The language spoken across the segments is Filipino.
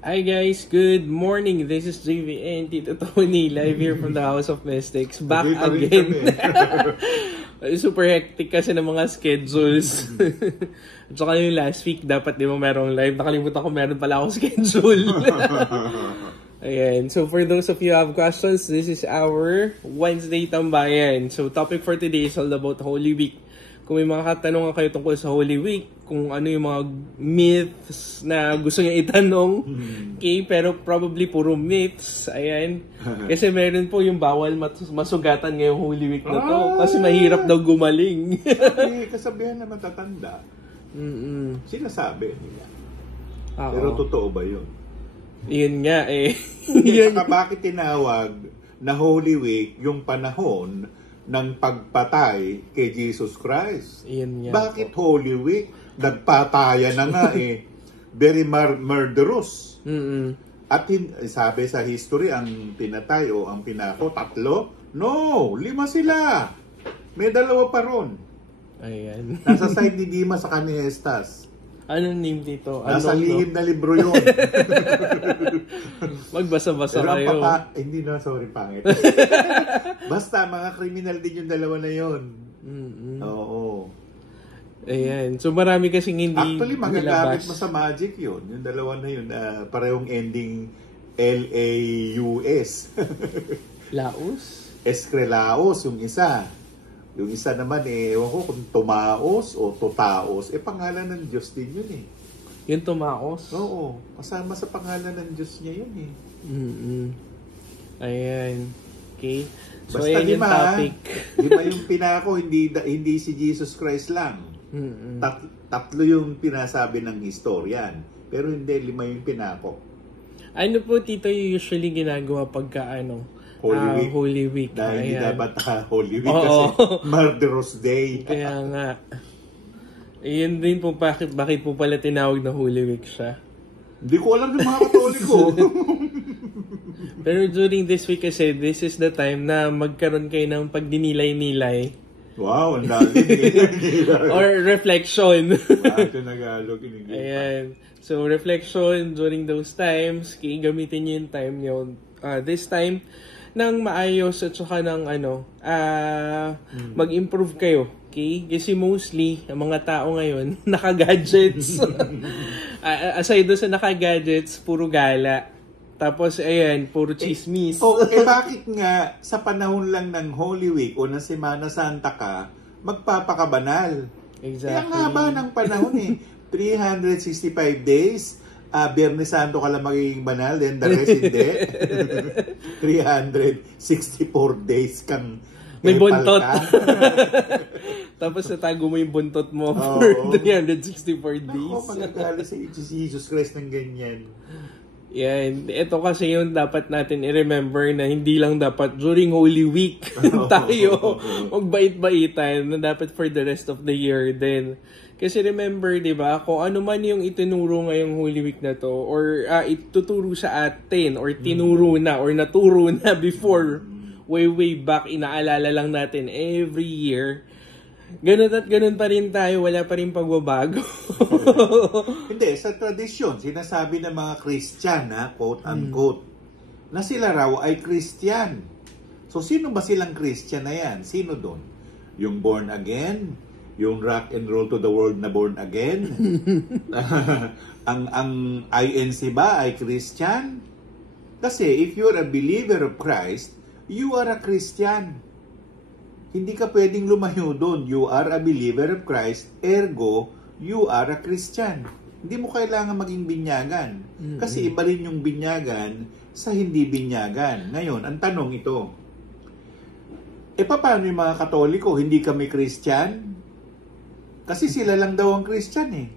Hi guys, good morning. This is JV and Tito Tony live here from the House of Mystics. Back again. Super hectic kasi ng mga schedules. At saka yung last week, dapat di ba merong live. Nakalimutan ko meron pala akong schedule. Ayan. So for those of you who have questions, this is our Wednesday Tambayan. So topic for today is all about Holy Week. Kung may mga katanungan kayo tungkol sa Holy Week, kung ano yung mga myths na gusto niya itanong, okay, pero probably puro myths, ayan. Kasi meron po yung bawal masugatan ngayong Holy Week na to, kasi mahirap daw gumaling. Kasabihan na matatanda. Sinasabi nila. Pero totoo ba yun? Yun nga eh. Saka bakit tinawag na Holy Week yung panahon ng pagpatay kay Jesus Christ? Yun nga. Bakit Holy Week? Nagpataya na nga eh. Very murderous. At sabi sa history, ang pinatay o ang pinako, 3? No, 5 sila. May 2 pa ron. Ayan. Nasa side ni Dima sa Caniestas. Anong name dito? Nasa lihim na libro yun. Magbasa-basa kayo. Hindi na, sorry, pangit. Basta, mga kriminal din yung 2 na yun. Oo. Ayan. So marami kasing hindi actually, magagamit mo sa Magic yun. Yung 2 na yun, parehong ending L-A-U-S. Laos? Eskrelaos, yung isa. Yung isa naman, ewan ko kung Tumaos o Tutaos. Pangalan ng Diyos din yun eh. Yung Tumaos? Oo. Kasama sa pangalan ng Diyos niya yun eh. Ayan. Okay. So, basta ayan yung topic. Di ba yung pinako, hindi si Jesus Christ lang. 3 yung pinasabi ng historian. Pero hindi, 5 yung pinako. Ano po, Tito, usually ginagawa pagka Holy Week. Dahil hindi dapat Holy Week kasi murderous day. Kaya nga. Iyon din po bakit po pala tinawag na Holy Week siya. Hindi ko alam ng mga Katoliko. Pero during this week kasi, this is the time na magkaroon kayo ng pagdinilay-nilay. Wow, ang dami. Or reflection. Ito Nagalog. Ayan. So, reflection during those times, gamitin nyo yung time nyo. This time, nang maayos at saka ng mag-improve kayo. Okay? Kasi mostly, ang mga tao ngayon, naka-gadgets. Aside doon sa naka-gadgets, puro gala. Tapos, ayan, puro chismis. Bakit nga sa panahon lang ng Holy Week o ng Semana Santa ka, magpapakabanal? Exactly. Kaya nga ba ng panahon 365 days, Biyernes Santo ka lang magiging banal, then the rest hindi. 364 days kang may buntot. Tapos natago mo yung buntot mo for 364 days. Ako, magagalit si Jesus Christ ng ganyan. Yan. Ito kasi yung dapat natin i-remember na hindi lang dapat during Holy Week tayo magbait-baitan, na dapat for the rest of the year din. Kasi remember, di ba, kung ano man yung itinuro ngayong Holy Week na to, or ituturo sa atin, or tinuro na, or naturo na before, way back, inaalala lang natin every year, ganun at ganun pa rin tayo, wala pa rin pagbabago. Hindi, sa tradisyon, sinasabi ng mga Christian, quote-unquote, na sila raw ay Christian. So, sino ba silang Christian na yan? Sino doon? Yung born again? Yung rock and roll to the world na born again? ang INC ba ay Christian? Kasi if you're a believer of Christ, you are a Christian. Hindi ka pwedeng lumayo doon. You are a believer of Christ, ergo, you are a Christian. Hindi mo kailangan maging binyagan. Kasi iba rin yung binyagan sa hindi binyagan. Ngayon, ang tanong ito, paano yung mga Katoliko? Hindi kami Christian? Kasi sila lang daw ang Christian eh.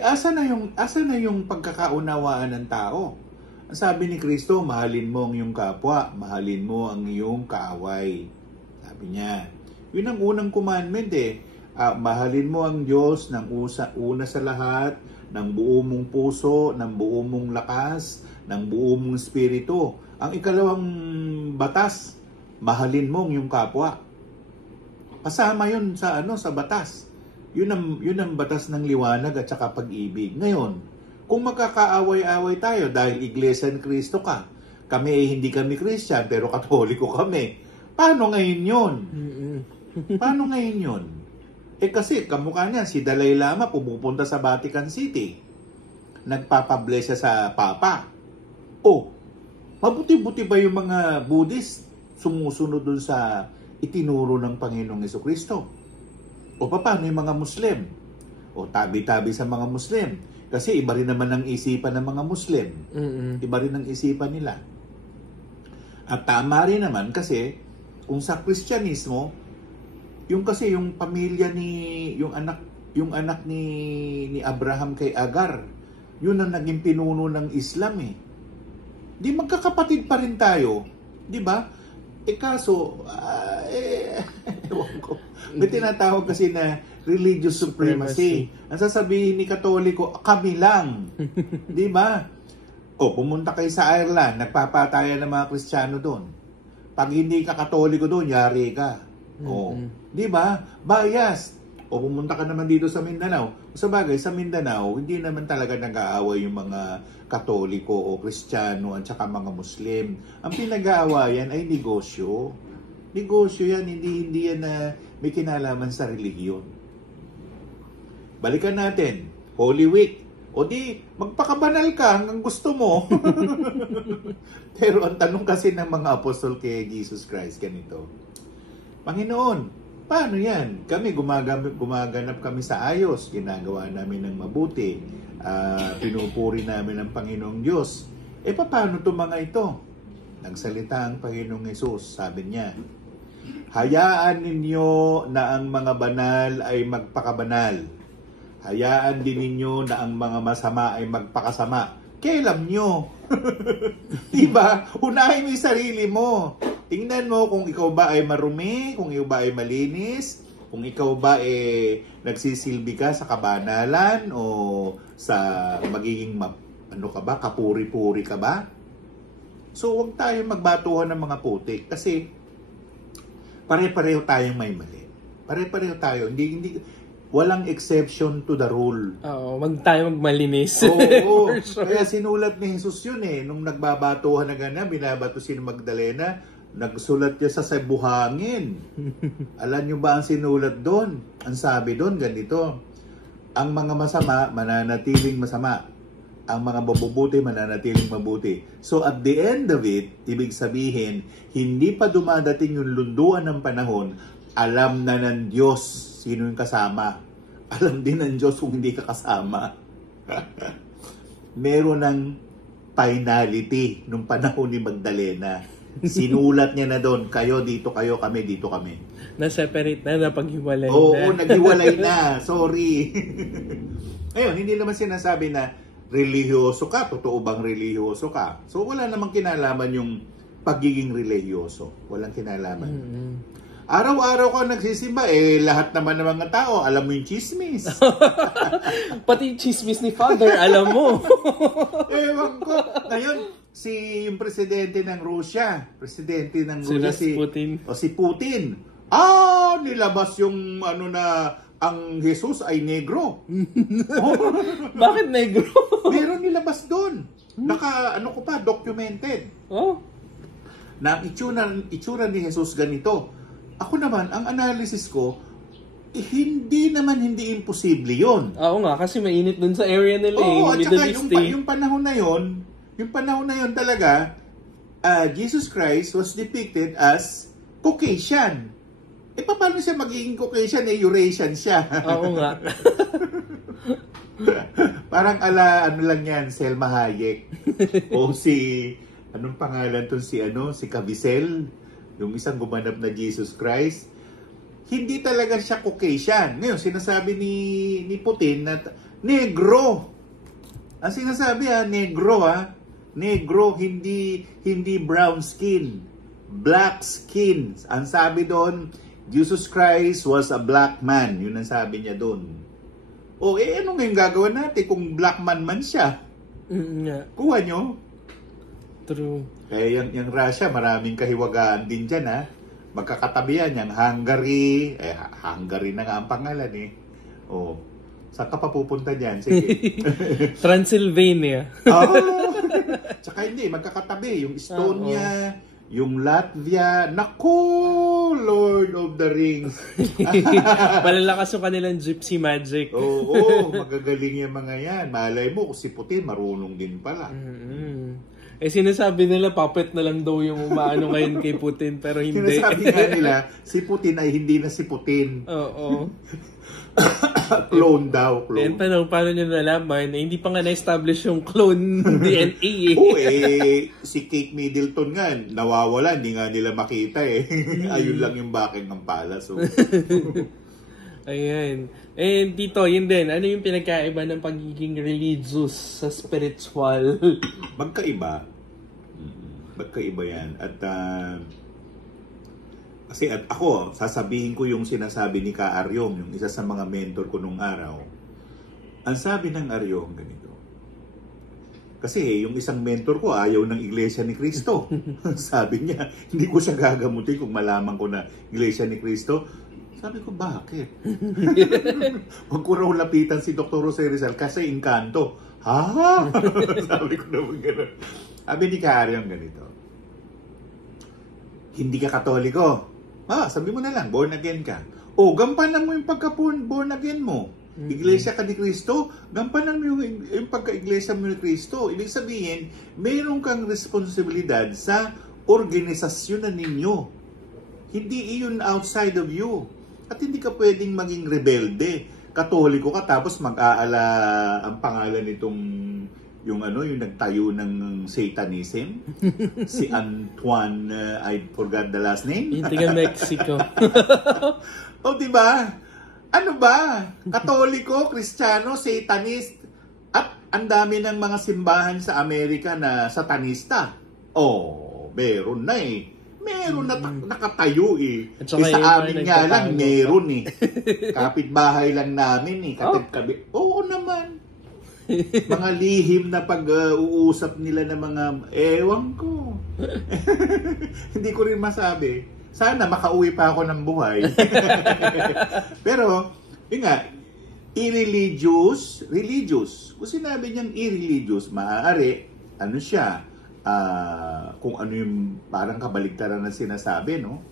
Asa na yung pagkakaunawaan ng tao? Ang sabi ni Kristo, mahalin mo ang iyong kapwa, mahalin mo ang iyong kaaway. Sabi niya. Yun ang unang commandment mahalin mo ang Diyos ng una sa lahat, ng buo mong puso, ng buo mong lakas, ng buo mong espiritu. Ang ikalawang batas, mahalin mo ang iyong kapwa. Kasama yun sa batas. Yun ang batas ng liwanag at saka pag-ibig. Ngayon, Kung magkakaaway-away tayo dahil Iglesia ni Cristo ka, kami ay hindi kami Christian pero Katoliko kami, paano ngayon yun? Paano ngayon yun? Kasi kamukha niya, si Dalai Lama pumupunta sa Vatican City. Nagpapabless siya sa Papa. Mabuti-buti ba yung mga Buddhist sumusunod dun sa itinuro ng Panginoong Jesucristo? Paano yung mga Muslim? Tabi-tabi sa mga Muslim. Kasi iba rin naman ang isipan ng mga Muslim. Iba rin ang isipan nila. At tama rin naman kasi kung sa Kristyanismo, yung pamilya yung anak ni Abraham kay Agar, yun ang naging pinuno ng Islam eh. Di magkakapatid pa rin tayo, di ba? Kaso ewan ko. May tinatawag kasi na religious supremacy. Ang sasabihin ni Katoliko, kami lang. Di ba? Pumunta kayo sa Ireland, nagpapatayan ng mga Kristiyano doon. Pag hindi ka Katoliko doon, yari ka. Di ba? Bias. Pumunta ka naman dito sa Mindanao. Sa bagay, sa Mindanao, hindi naman talaga nag-aaway yung mga Katoliko o Kristiyano at saka mga Muslim. Ang pinag-aawayan ay negosyo. Negosyo yan, hindi yan na may kinalaman sa relihiyon. Balikan natin, Holy Week. Magpakabanal ka hanggang gusto mo. Pero ang tanong kasi ng mga apostol kay Jesus Christ, ganito, Panginoon, paano yan? Kami gumaganap kami sa ayos, ginagawa namin ng mabuti, pinupuri namin ang Panginoong Diyos. Paano itong mga ito? Nagsalita ang Panginoong Hesus, sabi niya, hayaan ninyo na ang mga banal ay magpakabanal. Hayaan din ninyo na ang mga masama ay magpakasama. Kailan nyo? Diba? Unahin mo yung sarili mo. Tingnan mo kung ikaw ba ay marumi, kung ikaw ba ay malinis, kung ikaw ba ay nagsisilbi ka sa kabanalan o sa magiging kapuri-puri ka ba? So, huwag tayong magbatuhan ng mga putik kasi pare-pareho tayong may mali. Pare-pareho tayo. Walang exception to the rule. Wag tayo magmalinis. Oo. Sure. Kaya sinulat ni Jesus yun nung nagbabatuhan na ganyan, binabato si Magdalena, nagsulat niya sa buhangin. Alam niyo ba ang sinulat doon? Ang sabi doon, ganito, ang mga masama, mananatiling masama. Ang mga mabubuti, mananatiling mabuti. So at the end of it, ibig sabihin, hindi pa dumadating yung lunduan ng panahon, alam na ng Diyos sino yung kasama. Alam din ng Diyos kung hindi ka kasama. Meron ng finality nung panahon ni Magdalena. Sinulat niya na doon, kayo dito kayo, kami dito kami. Na-separate na, napaghiwalay na. Oo, naghiwalay na. Sorry. Ngayon, hindi naman sinasabi na religyoso ka, totoo bang religyoso ka? So, wala namang kinalaman yung pagiging religyoso. Walang kinalaman. Araw-araw ka nagsisimba, lahat naman ng mga tao, alam mo yung chismis. Pati yung chismis ni Father, alam mo. Ewan ko. Ngayon, yung presidente ng Russia, si Putin. Si Putin. Nilabas yung ang Jesus ay negro. Bakit negro? Meron nilabas doon. Documented. Na itsura ni Jesus ganito. Ako naman, ang analysis ko, hindi imposible yun. Oo nga, kasi mainit dun sa area nila at saka yung panahon na yun talaga, Jesus Christ was depicted as Caucasian. Paano siya magiging Caucasian? Eurasian siya. Oo nga. Parang lang yan, Selma Hayek. O anong pangalan to si Caviezel? Yung isang gumanap na Jesus Christ, hindi talaga siya Caucasian. Ngayon, sinasabi ni Putin na negro. Ang sinasabi negro Negro, hindi brown skin. Black skin. Ang sabi doon, Jesus Christ was a black man. Yun ang sabi niya doon. Ano ngayon gagawin natin kung black man siya? Kuha nyo? True. Kaya yung Russia, maraming kahiwagaan din dyan, Magkakatabi yan, yung Hungary. Hungary na nga ang pangalan, Saan ka pa pupunta dyan? Sige. Transylvania. Tsaka hindi, magkakatabi. Yung Estonia, yung Latvia. Naku, Lord of the Rings. Malalakas yung kanilang gypsy magic. Oo, magagaling yung mga yan. Malay mo, kung si Putin, marunong din pala. Sinasabi nila, puppet na lang daw yung umaano ngayon kay Putin, pero hindi. Sinasabi nga nila, si Putin ay hindi na si Putin. Oo. Clone daw, clone. Yan tanong, paano nyo nalaman na hindi pa nga na-establish yung clone DNA Si Kate Middleton nga, nawawala, hindi nga nila makita Ayun lang yung Buckingham Palace. Ayan. Dito, yun din. Ano yung pinagkaiba ng pagiging religious sa spiritual? Magkaiba. Magkaiba yan. At kasi at ako, sasabihin ko yung sinasabi ni Ka Aryong, yung isa sa mga mentor ko nung araw. Ang sabi ng Aryong ganito. Kasi yung isang mentor ko ayaw ng Iglesia ni Cristo. Sabi niya, hindi ko siya gagamutin kung malaman ko na Iglesia ni Cristo. Sabi ko, bakit? Huwag ko raw lapitan si Dr. Jose Rizal kasi inkanto. Ha? Sabi ko naman gano'n. Sabi ni Ka Aryong ganito. Hindi ka Katoliko. Sabi mo na lang, born again ka. Gampanan mo yung pagka-born again mo. Iglesia ka ni Cristo, gampanan mo yung pagka-iglesia mo ni Cristo. Ibig sabihin, mayroon kang responsibilidad sa organisasyon na ninyo. Hindi iyon outside of you. At hindi ka pwedeng maging rebelde. Katoliko ka tapos mag-aala ang pangalan nitong yung nagtayo ng Satanism, si Antoine, I forgot the last name. Yung tiga Mexico. Di ba? Ano ba? Katoliko, Kristiyano, Satanist, at ang dami ng mga simbahan sa Amerika na satanista. Meron na Meron na nakatayo sa amin nga lang, meron Kapitbahay lang namin Katib-kabi. Oo naman. Mga lihim na pag-uusap nila ng mga ewan ko. Hindi ko rin masabi. Sana makauwi pa ako ng buhay. Pero, yun nga, religious. Kung sinabi niyang irreligious, maaari, siya, kung ano yung parang kabaligtaran na sinasabi, no?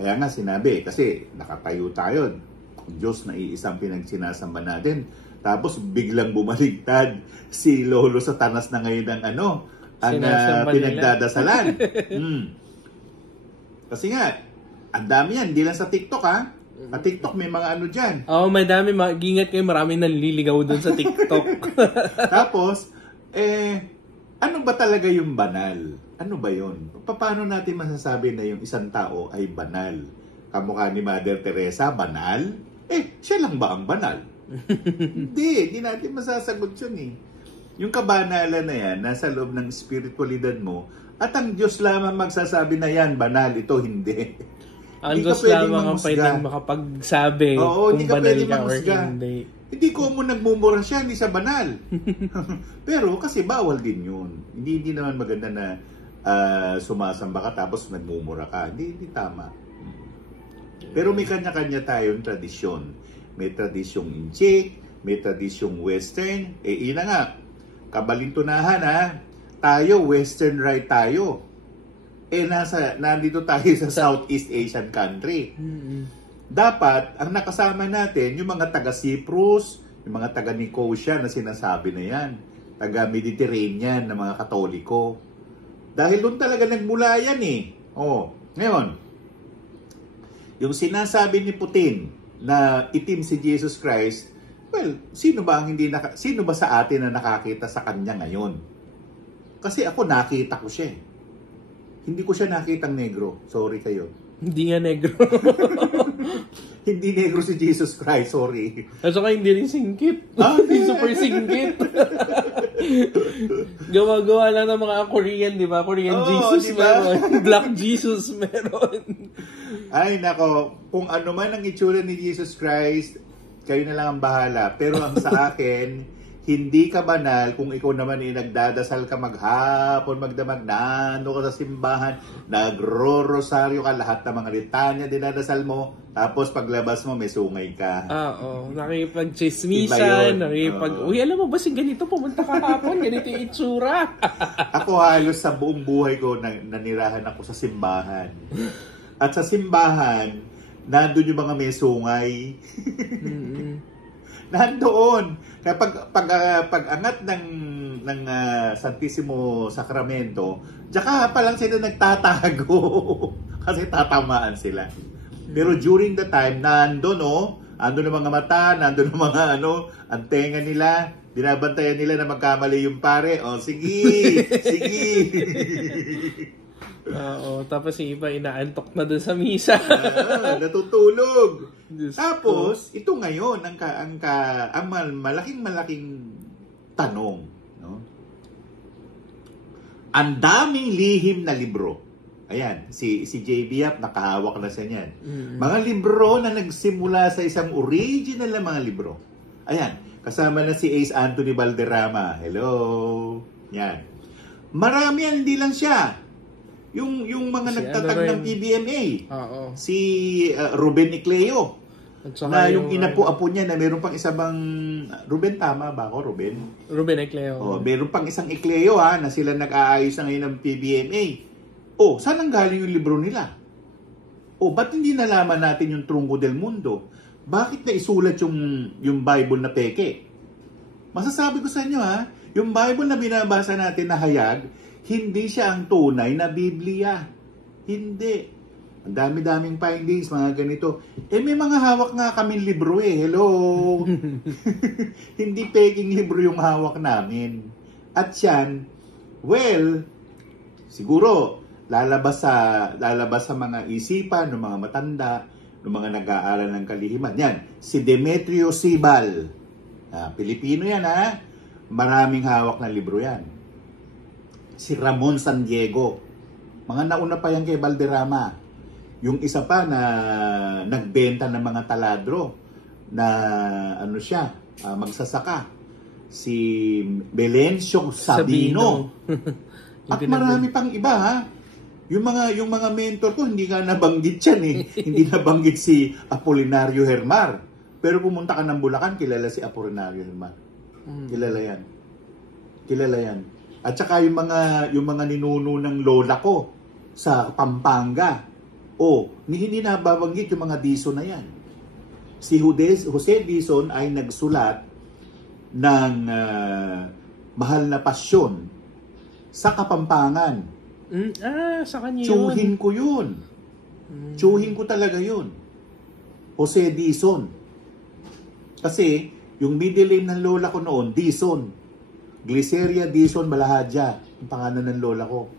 Kaya nga sinabi, kasi nakatayo tayo, Diyos na iisang pinagsinasamba natin. Tapos biglang bumaligtad si Lolo Satanas na ngayon ang pinagdadasalan. Kasi nga, ang dami yan, hindi lang sa TikTok Sa TikTok may mga dyan. May dami, mag-ingat kayo, marami naliligaw doon sa TikTok. Tapos, ano ba talaga yung banal? Ano ba yun? Paano natin masasabi na yung isang tao ay banal? Kamukha ni Mother Teresa, banal? Siya lang ba ang banal? Hindi natin masasagot yun Yung kabanalan na yan, nasa loob ng spiritualidad mo, at ang Diyos lamang magsasabi na yan, banal, ito hindi. Ang Diyos lamang ang pwedeng makapagsabi kung banal ka or hindi. Hindi ko mo nagmumura siya, hindi sa banal. Pero kasi bawal din yun. Hindi naman maganda na sumasamba ka tapos nagmumura ka. Hindi tama. Pero may kanya-kanya tayong tradisyon. May tradisyong Inchik, may tradisyong Western. Ina nga, kabalintunahan tayo, Western right tayo. Nandito tayo sa Southeast Asian country. Dapat, ang nakasama natin, yung mga taga-Cyprus, yung mga taga-Nicosia na sinasabi na yan, taga-Mediterranean na mga Katoliko. Dahil doon talaga nagmula yan Ngayon, yung sinasabi ni Putin, na itim si Jesus Christ, sino ba sa atin na nakakita sa kanya ngayon? Kasi ako nakita ko siya. Hindi ko siya nakitang negro. Sorry kayo. Hindi nga negro. Hindi negro si Jesus Christ, sorry. At saka hindi rin singkit. Hindi super singkit. Gawa-gawa lang ng mga Korean, di ba? Korean Jesus diba? Meron. Black Jesus meron. Ay, nako. Kung ano man ang itsura ni Jesus Christ, kayo na lang ang bahala. Pero ang sa akin, hindi ka banal kung ikaw naman ay nagdadasal ka maghapon, magdamag, nando ka sa simbahan, nagro-rosaryo ka, lahat ng mga litanya dinadasal mo, tapos paglabas mo may sungay ka. Oo, nakipag-chismisan, uy, alam mo ba si ganito, pumunta ka hapon, ganito yung itsura. Ako halos sa buong buhay ko nanirahan ako sa simbahan. At sa simbahan, nandun yung mga may sungay. Nandoon. Kaya pag-angat ng Santissimo Sacramento, tsaka pa lang sila nagtatago kasi tatamaan sila. Pero during the time, nandun ang mga mata, nandun ang mga ang tenga nila, binabantayan nila na magkamali yung pare. Sige, sige. Oo, tapos yung iba inaantok na dun sa misa. Natutulog. Diyos Tapos, ito ngayon, ang malaking tanong. No? Ang daming lihim na libro. Ayan, si JB Yap, nakahawak na siya niyan. Mga libro na nagsimula sa isang original na mga libro. Ayan, kasama na si Ace Anthony Valderrama. Hello. Yan. Marami yan, hindi lang siya. Yung mga nagtatag ng PBMA. Oo. Si Ruben Icleo. Na yung inapo-apo niya na meron pang isang Ruben, tama ba ako, Ruben? Ruben Icleo. Meron pang isang Icleo na sila nag-aayos na ngayon ng PBMA. Saan ang galing yung libro nila? Ba't hindi nalaman natin yung Trungo del Mundo? Bakit na isulat yung Bible na peke? Masasabi ko sa inyo yung Bible na binabasa natin na hayag, hindi siya ang tunay na Biblia. Hindi. Ang dami-daming findings, mga ganito. May mga hawak nga kaming libro Hello. Hindi peking libro yung hawak namin. At yan, siguro, lalabas sa mga isipan ng mga matanda, ng mga nag-aaral ng kalihiman. Yan, si Demetrio Sibal. Pilipino yan Maraming hawak na libro yan. Si Ramon San Diego. Mga nauna pa yan kay Valderrama. Yung isa pa na nagbenta ng mga taladro na magsasaka. Si Belencio Sabino. At marami pang iba Yung mga mentor ko hindi nga nabanggit yan Hindi nabanggit si Apolinario Hermar. Pero pumunta ka ng Bulacan, kilala si Apolinario Hermar. Kilala yan. At saka yung mga ninuno ng lola ko sa Pampanga. Hindi nababanggit yung mga Dizon na yan. Si Jose Dizon ay nagsulat ng Mahal na Pasyon sa Kapampangan. Sa kanya Tsuhin ko yun. Tsuhin ko talaga yun. Jose Dizon. Kasi yung middle name ng lola ko noon, Dizon. Gliceria Dizon Balahadja, ang pangalan ng lola ko.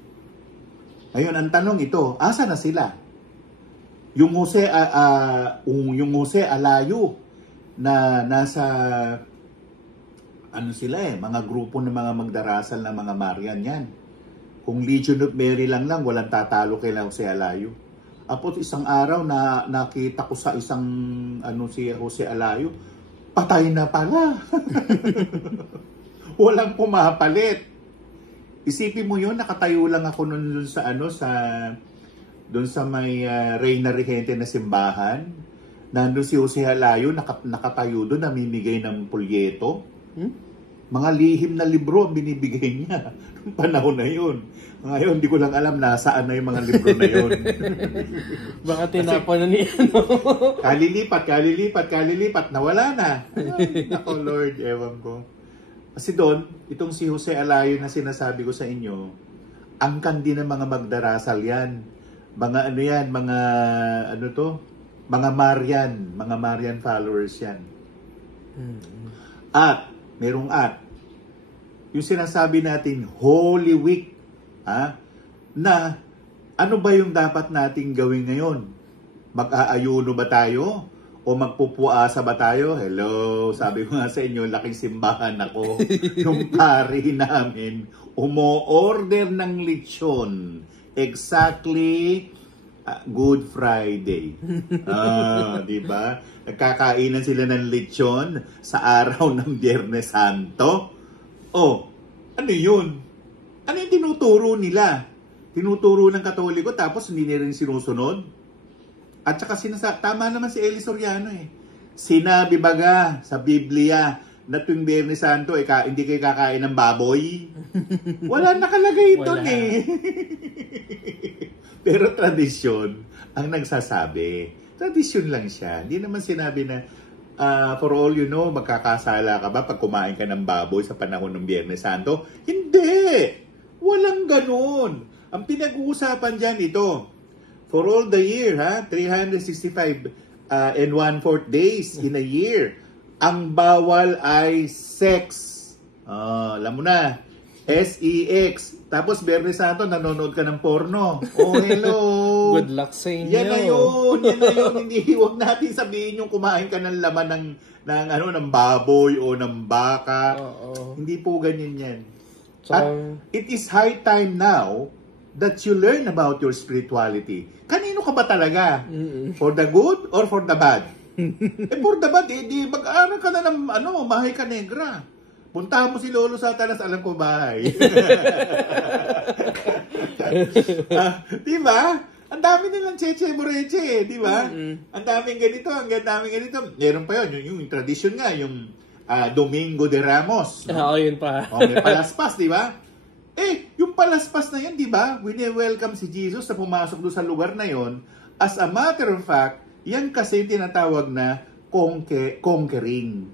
Ngayon, ang tanong ito, asa na sila? Yung Jose Alayo na nasa mga grupo ng mga magdarasal ng mga Marian yan. Kung Legion of Mary lang, walang tatalo kay Jose Alayo. Apot isang araw na nakita ko sa isang si Jose Alayo, patay na pala. Walang pumapalit. Isipin mo yun, nakatayo lang ako doon sa may Reyna Regente na simbahan. Nandun si Jose Alayo, nakatayo doon, namimigay ng pulyeto. Mga lihim na libro ang binibigay niya. Panahon na yun. Ngayon, hindi ko lang alam nasaan na yung mga libro na yun. Baka tinapon na niya, Kalilipat, nawala na. Ako, Lord, ewan ko. Kasi doon, itong si Jose Alayo na sinasabi ko sa inyo, angkan din ng mga magdarasal yan. Mga mga Marian followers yan. At, yung sinasabi natin, Holy Week, na ano ba yung dapat nating gawin ngayon? Mag-aayuno ba tayo? O magpupuasa ba tayo? Hello, sabi ko nga sa inyo, laking simbahan ako. Yung pari namin, umo-order ng lechon. Exactly Good Friday. Di ba? Nagkakainan sila ng lechon sa araw ng Biyernes Santo. Ano yun? Ano yung tinuturo nila? Tinuturo ng Katoliko tapos hindi nila rin sinusunod? At saka tama naman si Eli Soriano eh. Sinabi baga sa Biblia na tuwing Biyernes Santo, hindi kayo kakain ng baboy? Wala nakalagay doon eh. Pero tradisyon ang nagsasabi. Tradisyon lang siya. Hindi naman sinabi na, for all you know, magkakasala ka ba pag kumain ka ng baboy sa panahon ng Biyernes Santo? Hindi! Walang ganun. Ang pinag-uusapan dyan ito, for all the year, 365 and 1/4 days in a year, ang bawal ay sex. Alam mo na, sex. Tapos Biyernes Santo, nanonood ka ng porno. Hello. Good luck sa inyo. Yan na yun. Hindi, huwag natin sabihin yung kumain ka ng laman ng baboy o ng baka. Hindi po ganyan yan. At it is high time now that you learn about your spirituality. Kanino ka ba talaga? For the good or for the bad? For the bad, di mag-aaral ka na ng Mahay ka Negra. Puntahan mo si Lolo Satanas, alam ko bahay. Diba? Ang dami nilang Cheche Moreche, diba? Ang daming ganito, Meron pa yun, yung tradisyon nga, yung Domingo de Ramos. Yun pa. May palaspas, diba? Yung palaspas na yun, diba? Wini-welcome si Jesus na pumasok doon sa lugar na yun. As a matter of fact, yan kasi tinatawag na conquering.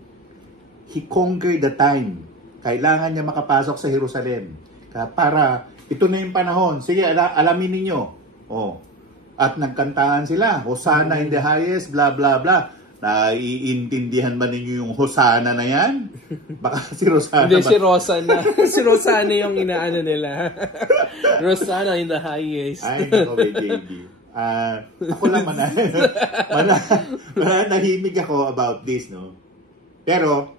He conquered the time. Kailangan niya makapasok sa Jerusalem. Para, ito na yung panahon. Sige, alamin ninyo. At nagkantaan sila. Hosanna in the highest, blah, blah, blah. Naiintindihan ba ninyo yung Hosanna na yan? Baka si Rosana. Hindi, si Rosana. Si Rosana yung inaano nila. Rosana in the highest. Ay, nako, JD. Ako lang nahimig ako about this, no? Pero,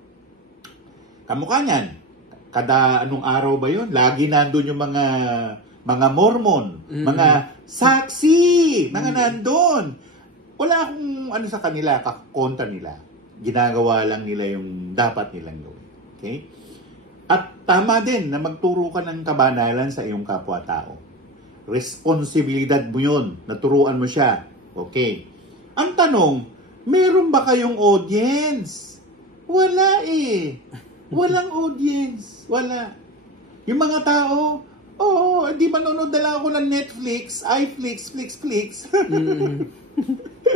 kamukha niyan. Kada anong araw ba yun? Lagi nandun yung mga Mormon, mga saksi, mga nandun. Wala akong sa kanila, kontra nila. Ginagawa lang nila yung dapat nilang gawin. Okay? At tama din na magturo ka ng kabanalan sa iyong kapwa-tao. Responsibilidad mo yun. Naturuan mo siya. Okay. Ang tanong, meron ba kayong audience? Wala eh. Walang audience. Wala. Yung mga tao, di manonood na lang ako ng Netflix, iFlix.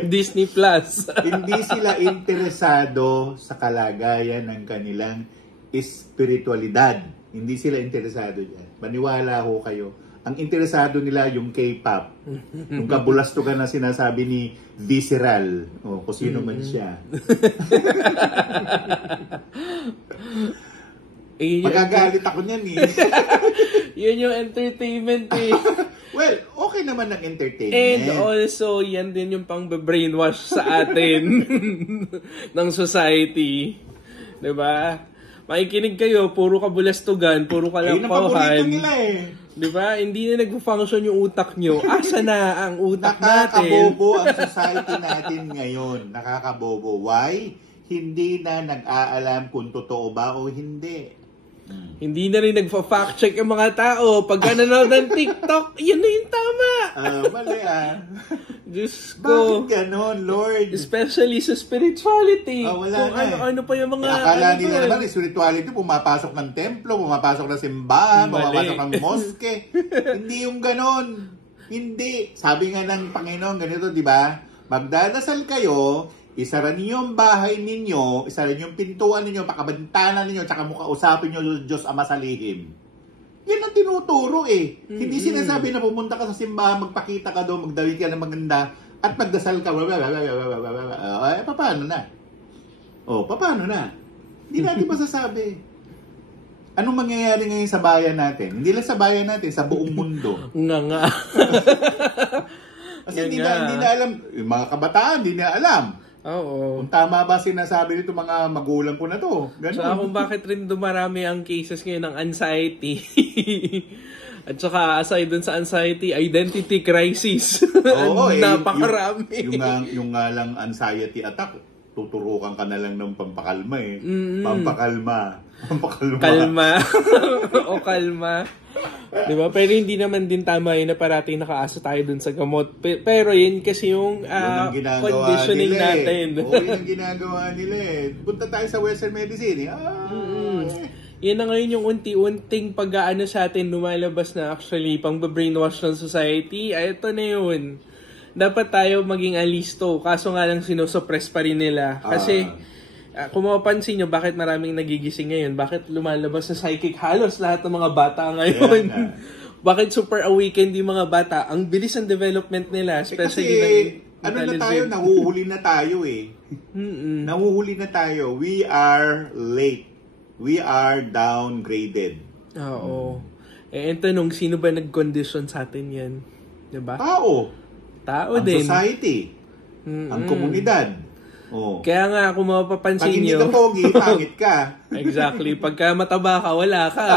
Disney Plus. Hindi sila interesado sa kalagayan ng kanilang espiritualidad. Hindi sila interesado dyan. Maniwala ho kayo. Ang interesado nila yung K-pop. Yung kabulastugan na sinasabi ni Visceral. Kung sino man siya. Magagalit ako niyan eh. Yun yung entertainment eh. Well, okay naman ang entertainment. And also, yan din yung pang-brainwash sa atin ng society. Diba? Makikinig kayo, puro kabulastugan, puro kalampahan. Nila eh. Diba? Hindi na nag-function yung utak nyo. Asa na ang utak natin? Nakakabobo ang society natin ngayon. Nakakabobo. Why? Hindi na nag-aalam kung totoo ba o hindi. Hindi na rin nagfa-fact check yung mga tao. Pag nanonood ng TikTok, yun na yung tama. Mali Diyos ko. Bakit ganon, Lord? Especially sa spirituality. Wala kung ano pa yung mga... Akala nila naman, spirituality, pumapasok ng templo, pumapasok ng simbahan, pumapasok ng moske. Hindi yung ganon. Hindi. Sabi nga ng Panginoon, ganito, di ba? Magdadasal kayo, isara ninyo ang bahay ninyo, isara ninyo ang pintuan ninyo, pakabantana ninyo, tsaka kausapin nyo Diyos Ama sa lihim. Yan ang tinuturo eh. Hindi sinasabi na pumunta ka sa simbahan, magpakita ka doon, magdawit ka ng maganda, at magdasal ka. Paano na? Paano na? Hindi natin masasabi. Anong mangyayari ngayon sa bayan natin? Hindi lang sa bayan natin, sa buong mundo. Nga. Kasi hindi na alam, yung mga kabataan, hindi na alam. Oo. Kung tama ba sinasabi nito mga magulang ko na to? Ganun. So kung bakit rin dumarami ang cases ngayon ng anxiety. At saka aside dun sa anxiety, identity crisis. Oo, Napakarami. Yung nga lang anxiety attack, tuturukan ka na lang ng pampakalma eh. Pampakalma. Kalma. O kalma. Diba? Pero hindi naman din tama yun na parating nakaasa tayo dun sa gamot. Pero yun kasi yung conditioning natin. Oo, yun ang ginagawa nila eh. Punta tayo sa Western medicine eh. Yan na ngayon yung unti-unting pag-aano sa atin lumalabas na actually pang-brainwash ng society. Ay, ito na yun. Dapat tayo maging alisto. Kaso nga lang sinosuppress pa rin nila. Kasi kung mapapansin nyo, bakit maraming nagigising ngayon? Bakit lumalabas sa psychic halos lahat ng mga bata ngayon? Bakit super awakened yung mga bata? Ang bilis ng development nila. Especially ano na tayo? Nahuhuli na tayo eh. Nahuhuli na tayo. We are late. We are downgraded. Oo. Ang tanong, sino ba nag-condition sa atin yan? Diba? Tao Ang din. Ang society. Ang komunidad. Oh. Kaya nga, kung mapapansin nyo... Pag hindi ka pogi, pangit ka. Exactly. Pagka mataba ka, wala ka.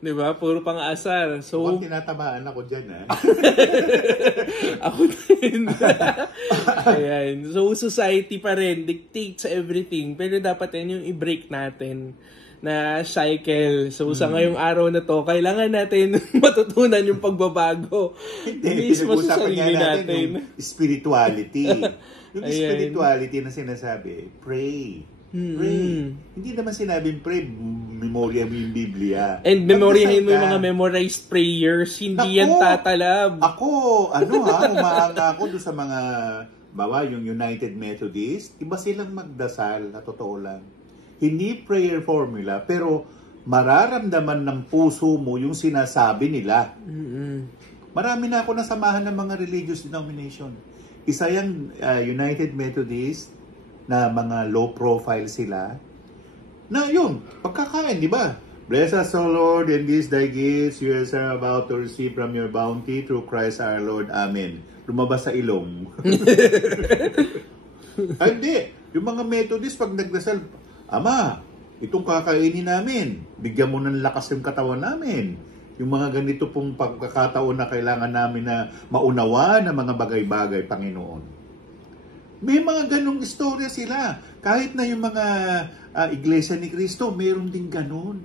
Diba? Puro pang-asar. So, mukhang tinatabaan ako dyan, ha? Ako din. Ayan. So, society pa rin dictates everything. Pero dapat yan yung i-break natin na cycle. So, sa ngayong araw na to, kailangan natin matutunan yung pagbabago. Hindi, pinag-usapan nga natin yung spirituality. Yung spirituality na sinasabi, pray. Pray. Hindi naman sinabing pray, memorya mo yung Biblia. And memoryahin mo yung mga memorized prayers, hindi yan tatalab. Ako, umaanga ako doon sa mga, yung United Methodist, iba silang magdasal, na totoo lang. Hindi prayer formula, pero mararamdaman ng puso mo yung sinasabi nila. Marami na ako nasamahan ng mga religious denomination. Isa yung United Methodist, na mga low profile sila, na yun, pagkakain, di ba? Bless us, O Lord, in these thy gifts, you are about to receive from your bounty through Christ our Lord. Amen. Lumabas sa ilong. Ay, hindi. Yung mga Methodist, pag nagdasal, Ama, itong kakainin namin, bigyan mo ng lakas yung katawan namin. Yung mga ganito pong pagkakataon na kailangan namin na maunawa ng mga bagay-bagay, Panginoon. May mga ganong istorya sila. Kahit na yung mga iglesia ni Cristo, mayroon din ganon.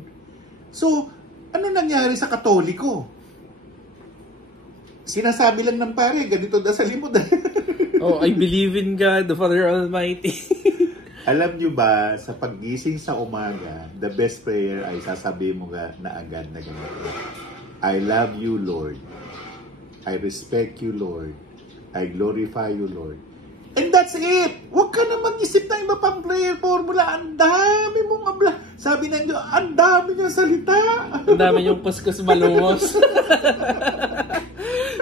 So, ano nangyari sa Katoliko? Sinasabi lang ng pare, ganito dasalin mo. I believe in God, the Father Almighty. Alam nyo ba, sa paggising sa umaga, the best prayer ay sasabihin mo na agad na ganito. I love you, Lord. I respect you, Lord. I glorify you, Lord. And that's it! Huwag ka na mag-isip ng iba pang prayer formula. Ang dami mong sabi na nyo, ang dami niyang salita. Ang dami niyong kuskus malungos.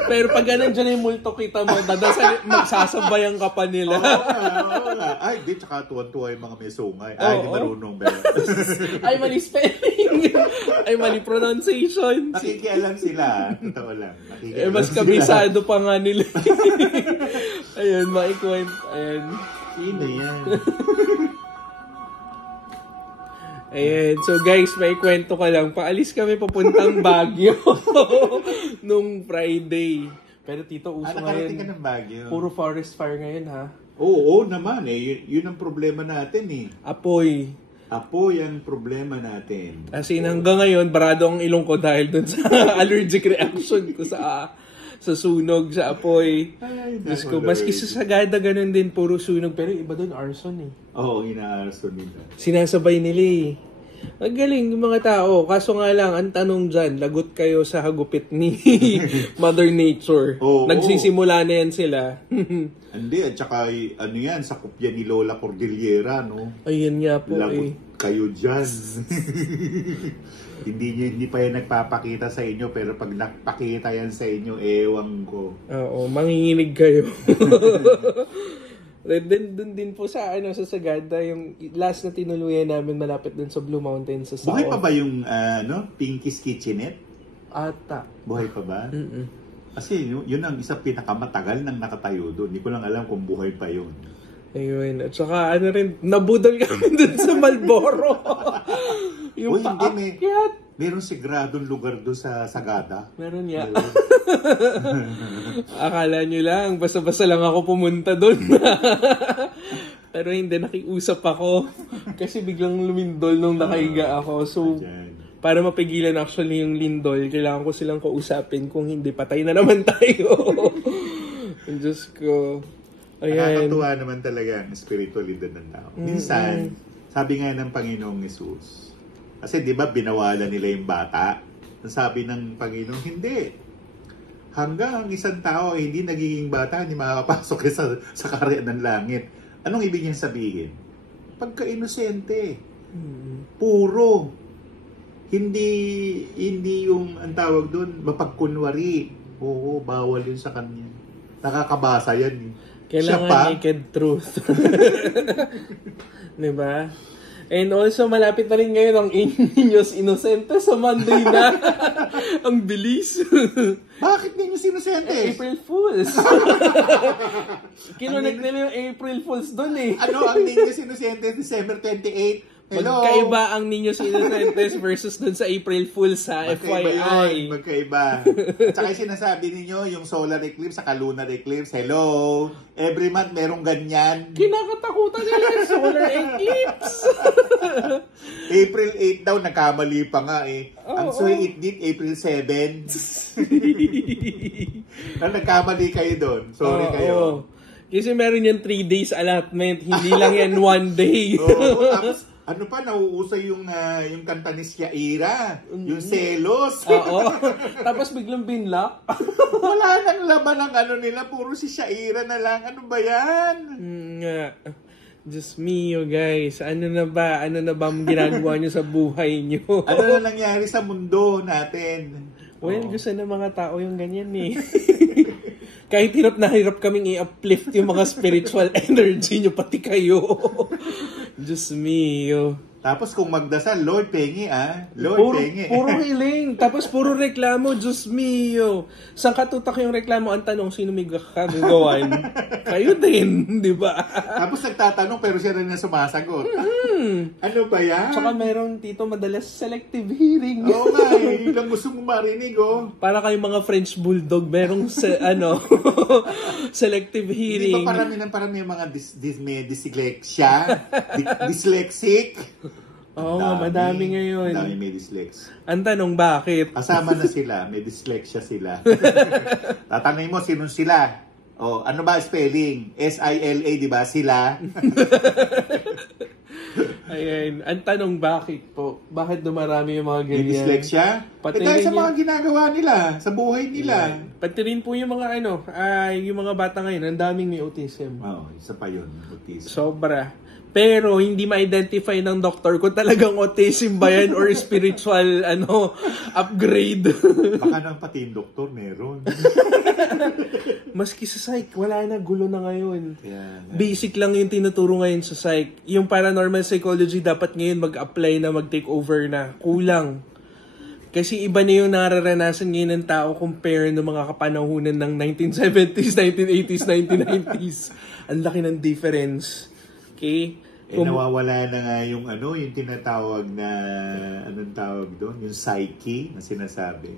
Pero pag nandiyan yung multo kita mo, magsasabayan ka pa nila. Oo nga. Ay, di, tsaka tuwan-tuwa yung mga may sungay. Ay, di marunong ba? Ay, mali spelling. Ay, mali pronunciation. Nakikialam sila. Totoo lang. Mas kabisado pa nga nila. Ayun, maikwent. Ayun. Sino yan? Ayan. So guys, may kwento ka lang. Paalis kami papuntang Baguio nung Friday. Pero Tito, uso nakarating ka ngayon. ng Baguio. Puro forest fire ngayon, ha? Oo naman eh. Yun ang problema natin eh. Apoy ang problema natin. As in, hanggang ngayon, barado ang ilong ko dahil dun sa allergic reaction ko sa sunog, sa apoy. Diyos ko, maski sa Sagada, ganun din, puro sunog. Pero iba dun, arson eh. Oo, ina-arson nila. Sinasabay nila eh. Magaling yung mga tao. Kaso nga lang, ang tanong dyan, lagot kayo sa hagupit ni Mother Nature. Nagsisimula na yan sila. Hindi, at saka ano yan, sakop yan ni Lola Cordillera, no? Ayun nga po lagot kayo dyan. Hindi pa yan nagpapakita sa inyo, pero pag nagpakita yan sa inyo, ewan ko. Oo, manginginig kayo. Doon din po sa Sagada, yung last na tinuluyan namin malapit dun sa Blue Mountains sa Sao. Buhay pa ba yung Pinky's Kitchenette? Ata. Buhay pa ba? Kasi yun ang isa pinakamatagal nang nakatayo doon. Hindi ko lang alam kung buhay pa yun. Ayun. At saka nabudol kami dun sa Malboro. Yung paakyat. Meron sigradong lugar doon sa Sagada. Meron ya. Akala nyo lang, basta-basta lang ako pumunta doon. Pero hindi, nakiusap ako. Kasi biglang lumindol nung nakahiga ako. So, para mapigilan actually yung lindol, kailangan ko silang kausapin. Kung hindi, patay na naman tayo. Ang Diyos ko. Ayan. Nakakatuwa naman talaga ang spiritualidad ng tao. Minsan, sabi nga ng Panginoong Hesus, kasi di ba binawalan nila yung bata? Ang sabi ng Panginoon, hindi. Hanggang ang isang tao ay hindi nagiging bata, hindi makakapasok sa kaharian ng langit. Anong ibig niyang sabihin? Pagka-inosente. Puro. Hindi yung ang tawag doon, mapagkunwari. Oo, bawal yun sa kanya. Nakakabasa yan. Kailangan naked truth. Diba? And also, malapit na rin ngayon ang Niños Inocentes sa Monday na. Ang bilis. Bakit Niños Inocentes? April Fools. Kinunik nila yung April Fools doon eh. Ano ang Niños Inocentes December 28? Hello? Magkaiba ang Niños Inocentes versus dun sa April Fools sa FYI. Magkaiba. At saka sinasabi ninyo, yung solar eclipse sa lunar eclipse, hello, every month merong ganyan. Kinakatakutan nila yung solar eclipse. April 8 daw, nagkamali pa nga eh. Ang suhi it April 7. Nagkamali kayo doon. Sorry kayo. Kasi meron yung 3 days allotment, hindi lang yan 1 day. Tapos, ano pa, nauusay yung kanta ni Shaira, yung Selos. Tapos biglang binlock. Wala nang laman ng ano nila, puro si Shaira na lang. Ano ba yan? Diyos mio guys, ano na ba ang ginagawa nyo sa buhay nyo? Ano na nangyari sa mundo natin? Well, gusto ng mga tao yung ganyan eh. Kahit hirap na hirap kaming i-uplift yung mga spiritual energy nyo, pati kayo. Diyos mio. Tapos kung magdasal, Lord, pengi Lord, pengi. Puro hiling. Tapos puro reklamo, Diyos mio. Saan katutak yung reklamo? Ang tanong, sino may kagagawan? Kayo din, di ba? Tapos nagtatanong, pero siya rin na sumasagot. Ano ba yan? Tsaka meron dito madalas selective hearing. Oo nga, hindi lang gusto mong marinig, Para kayong mga French Bulldog, merong selective hearing. Hindi ba parami yung mga may dyslexia? Dyslexic? Oo nga, madami ngayon. Madami may dyslexia. Ang tanong, bakit? Kasama na sila, may dyslexia sila. Tatanungin mo, sinong sila? Ano ba spelling? S-I-L-A, di ba? Sila? Ayan. Ang tanong, bakit po? Bakit dumarami yung mga ganyan? May dyslexia? Dahil sa mga ginagawa nila, sa buhay nila. Pati rin po yung mga yung mga bata ngayon, ang daming may autism. Isa pa yun, autism. Sobra. Pero hindi ma-identify ng doktor kung talagang autism ba yan or spiritual upgrade. Baka nang pati yung doktor meron. Maski sa psych, wala na, gulo na ngayon. Yeah. Basic lang yung tinuturo ngayon sa psych. Yung paranormal psychology dapat ngayon mag-apply na, mag-take over na. Kulang. Kasi iba na yung nararanasan ngayon ng tao compare ng mga kapanahunan ng 1970s, 1980s, 1990s. Ang laki ng difference. Okay? Nawawala na nga yung yung tinatawag na, anong tawag doon? Yung psyche na sinasabi.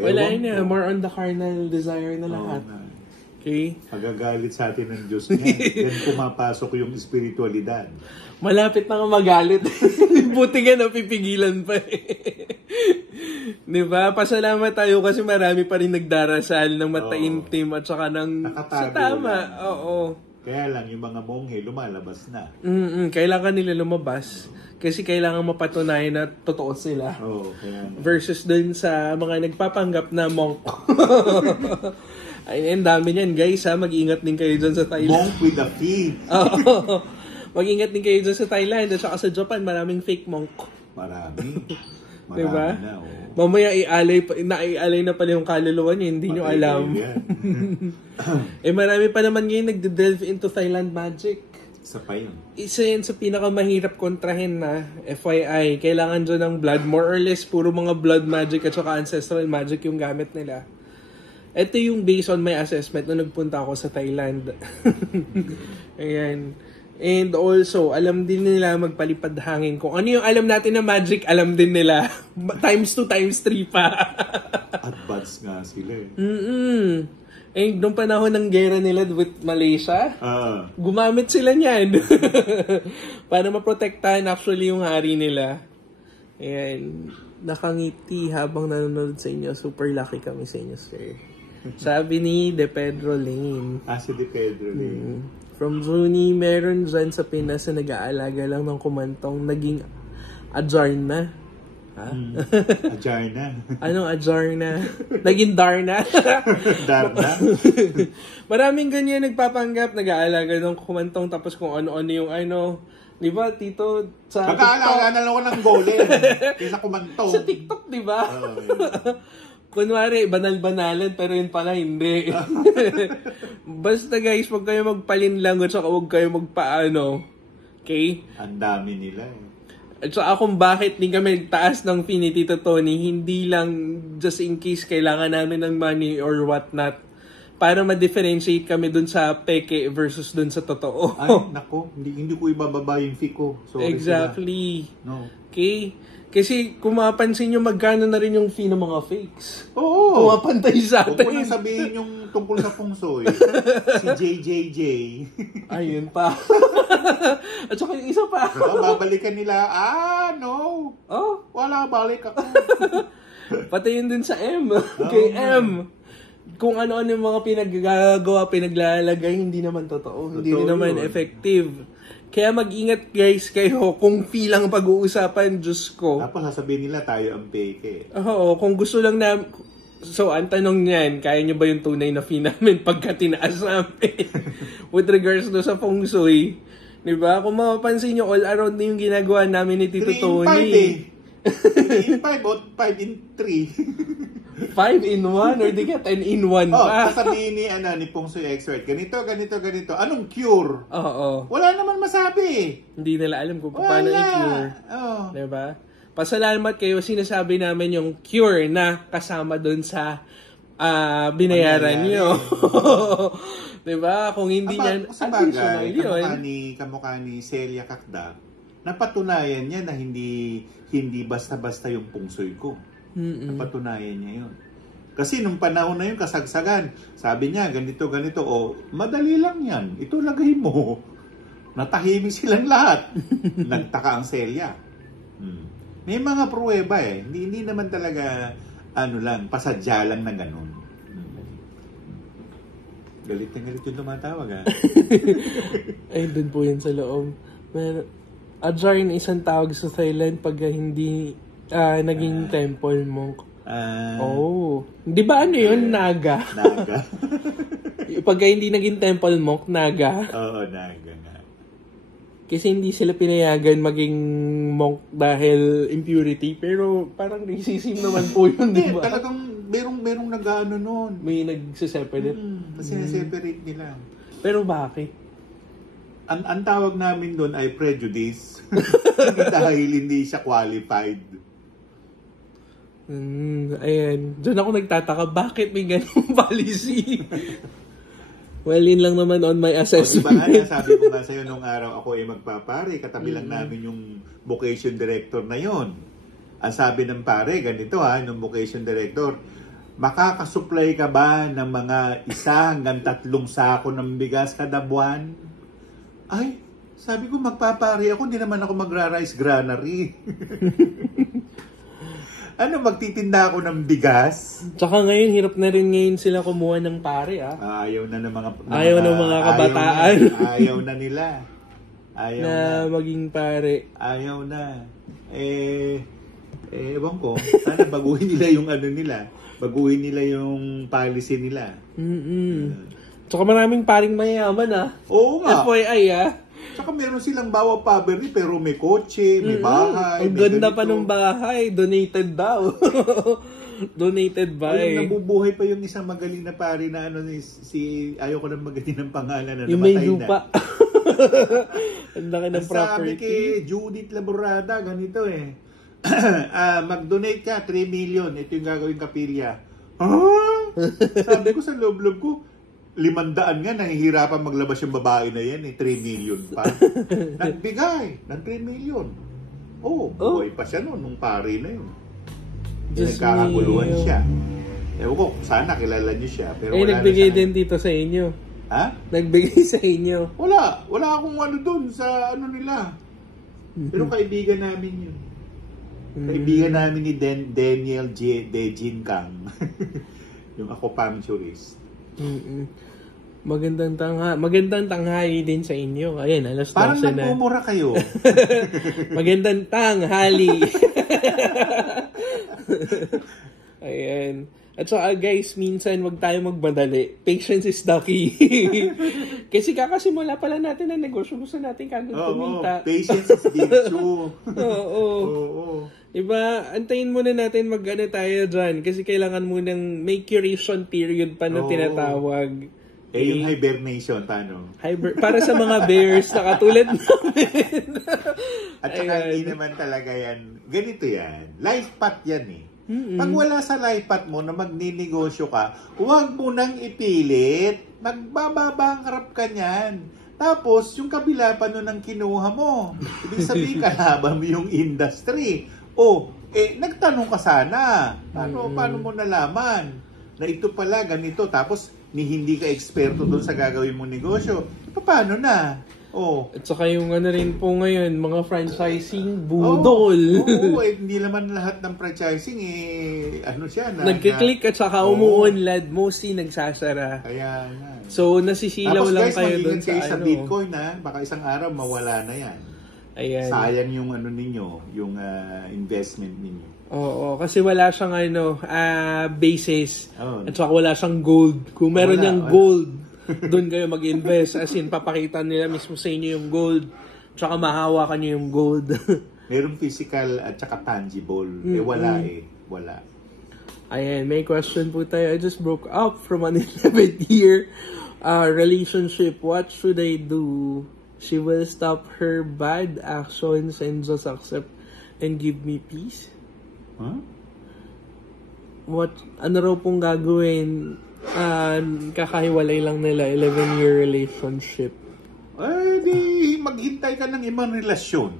Wala na, more on the carnal desire na lahat. Okay? Magagalit sa atin ng Diyos niya. Yan pumapasok yung spiritualidad. Malapit na nga magalit. Buti nga napipigilan pa Diba? Pasalamat tayo kasi marami pa rin nagdarasal ng mataimtim at saka ng sa tama. Oo. Kaya lang, yung mga monghe, lumalabas na. Kailangan nila lumabas. Kasi kailangan mapatunayan na totoo sila. Versus dun sa mga nagpapanggap na monk. Ay, ang dami niyan, guys. Mag-ingat din kayo dyan sa Thailand. Monk with a fee. Mag-ingat din kayo dyan sa Thailand. At saka sa Japan, maraming fake monk. Marami diba? Na. Mamaya naialay na pala yung kaluluwa niya, hindi nyo alam. Marami pa naman ngayon nagde-delve into Thailand magic. Isa pa yun. Isa yun sa pinakamahirap kontrahin na FYI. Kailangan dyan ng blood. More or less, puro mga blood magic at saka ancestral magic yung gamit nila. Ito yung based on my assessment nung nagpunta ako sa Thailand. Ayan. And also, alam din nila magpalipad hangin. Kung ano yung alam natin na magic, alam din nila. Times 2, times 3 pa. Advance nga sila eh. Eh, nung panahon ng gera nila with Malaysia, gumamit sila niyan. Para maprotektahan actually yung hari nila. Ayan. Nakangiti habang nanonood sa inyo. Super lucky kami sa inyo, sir. Sabi ni De Pedro Lane. Si De Pedro Lane. From Zuni, meron dyan sa Pinas na nag-aalaga lang ng kumantong naging Ajarna. Ha? Ajarna? Anong Ajarna? Naging Darna? Darna? Maraming ganyan nagpapanggap, nag-aalaga ng kumantong tapos kung ano-ano yung ano. Di ba, Tito? Sa Nag-aalaga na lang ako ng golem. Kaysa kumantong. Sa TikTok, di ba? Kunwari, banal-banalan, pero yun pala hindi. Basta guys, huwag kayo magpalinlangot, saka huwag kayo magpaano. Okay? Ang dami nila eh. At saka kung bakit din kami nagtaas ng fee ni Tito Tony, hindi lang just in case kailangan namin ng money or whatnot. Para ma-differentiate kami dun sa peke versus dun sa totoo. Ay, nako, hindi ko ibababa yung fee ko. Sorry exactly. sila. No. Okay? Kasi kung mapansin nyo, magkano na rin yung fee ng mga fakes. Oo. Pumapantay sa atin. Huwag ko nang sabihin yung tungkol sa pungsoy. Si JJJ. Ayun pa. At saka yung isa pa. Babalikan nila. No. Oh. Wala, balik ako. Pati yun din sa M. Kay M. Kung ano-ano yung mga pinaggagawa, pinaglalagay, hindi naman totoo. Hindi naman effective. Kaya mag-ingat guys kayo kung fee lang pag-uusapan, Diyos ko. Tapos sasabihin nila tayo ang peke. Oo, kung gusto lang na... So, ang tanong niyan, kaya nyo ba yung tunay na fee namin pagka tinaas namin? With regards to sa feng shui. Diba? Kung mapapansin nyo, all around na yung ginagawa namin ni Tito Tony. 3 in 5 o 5 in 3. 5 in 1 or di ka 10 in 1 pa. Sasabihin ni Feng Shui expert, ganito. Anong cure? Oo. Wala naman masabi. Hindi nila alam kung paano i-cure. Diba? Pasalamat kayo, sinasabi namin yung cure na kasama doon sa binayaran nyo. Diba? Kung hindi yan, additional yun. Kamukha ni Celia Kakda, napatunayan niya na hindi basta-basta yung Feng Shui ko. Napatunayan niya yun. Kasi nung panahon na yun, kasagsagan, sabi niya, ganito, madali lang yan. Ito lagay mo. Natahimik silang lahat. Nagtaka ang Celia. May mga pruweba eh. Hindi naman talaga, pasadya lang na ganun. Galit na galit yung tumatawag ha. Ay, dun po yan sa loob. Ajarn isang tawag sa Thailand pag hindi naging temple monk. Di ba ano yun? Naga. Naga. Pag hindi naging temple monk, naga. Oo, naga nga. Kasi hindi sila pinayagan maging monk dahil impurity. Pero parang racism naman po yun, di ba? Talagang merong nag-ano nun. May nagsiseparate. Kasi na-separate nila. Pero bakit? Ang tawag namin doon ay prejudice. Dahil hindi siya qualified. Ayan. Diyan ako nagtataka, bakit may ganung policy? Well, yun lang naman on my assessment. Diba nga, sabi ko nga sa'yo nung araw ako ay magpapare, katabi lang namin yung vocation director na yon. Ang sabi ng pare, ganito nung vocation director, makakasupply ka ba ng mga 1 hanggang 3 sako ng bigas kada buwan? Ay, sabi ko magpapare ako, hindi naman ako magra-rice granary. Magtitinda ako ng bigas? Tsaka ngayon, hirap na rin ngayon sila kumuha ng pare, Ayaw na ng mga kabataan. Ayaw na nila. Ayaw na maging pare. Ayaw na. Ewan ko. Sana baguhin nila yung nila. Baguhin nila yung policy nila. Tsaka maraming paring mayayaman, Oo nga. FYI, Tsaka meron silang bawa poverty pero may kotse, may bahay. Ang ganda pa ng bahay. Donated daw. Donated by. Nabubuhay pa yung isang magaling na pari na ayaw ko lang magaling ng pangalan na yung namatay may lupa. Ang laki ng property. Sabi kay Judith Laborada, ganito mag-donate ka, 3 million. Ito yung gagawing kapilya. Sabi ko sa loob-loob ko, 500 nga, nahihirapan maglabas yung babae na yan, 3 million pa. Nagbigay ng 3 million. Buhay pa siya noon, nung pari na yun. Nagkakaguluhan siya. Ewan ko, sana kilala niyo siya. Pero nagbigay din dito sa inyo. Ha? Nagbigay sa inyo. Wala akong doon sa nila. Pero kaibigan namin yun. Kaibigan namin ni Daniel Dejin Kang. Yung ako pamchurist. Magandang tanghali din sa inyo. Ayan, alas 12 na. Parang nagmumura kayo. Magandang tanghali. Ayan. At saka guys, minsan wag tayo magmadali. Patience is the key. Kasi kakasimula pala natin ang negosyo. Gusto natin kagad kumita. Patience is virtue. Oo. Diba, antayin muna natin tayo dyan. Kasi kailangan munang may curation period pa na tinatawag. Yung hibernation, paano? Para sa mga bears na katulad namin. At saka hindi naman talaga yan. Ganito yan. Life path yan eh. Pag wala sa life path mo na magninegosyo ka, huwag mo nang ipilit. Magbababangkrap ka niyan. Tapos, yung kabila pa nun ang kinuha mo. Ibig sabihin, kalaban mo yung industry. Nagtanong ka sana. Paano mo nalaman na ito pala ganito? Tapos, hindi ka eksperto doon sa gagawin mong negosyo. Paano na? At saka yung rin po ngayon, mga franchising, budol. Hindi naman lahat ng franchising, nagkiklik at saka umuunlad, mostly nagsasara. Kaya nga. So, nasisilaw tapos, lang guys, kayo doon sa Bitcoin, baka isang araw mawala na yan. Ayan. Sayang yung ninyo, yung investment ninyo. Oo, kasi wala siyang basis. At saka wala siyang gold. Kung meron niyang gold, doon kayo mag-invest. As in, papakita nila mismo sa inyo yung gold. Tsaka mahawakan niyo yung gold. Merong physical at saka tangible. Wala. Ayan, may question po tayo. I just broke up from an 11-year relationship. What should I do? She will stop her bad actions and just accept and give me peace? Ano raw pong gagawin? Kakahiwalay lang nila, 11-year relationship. Di maghintay ka ng ibang relasyon.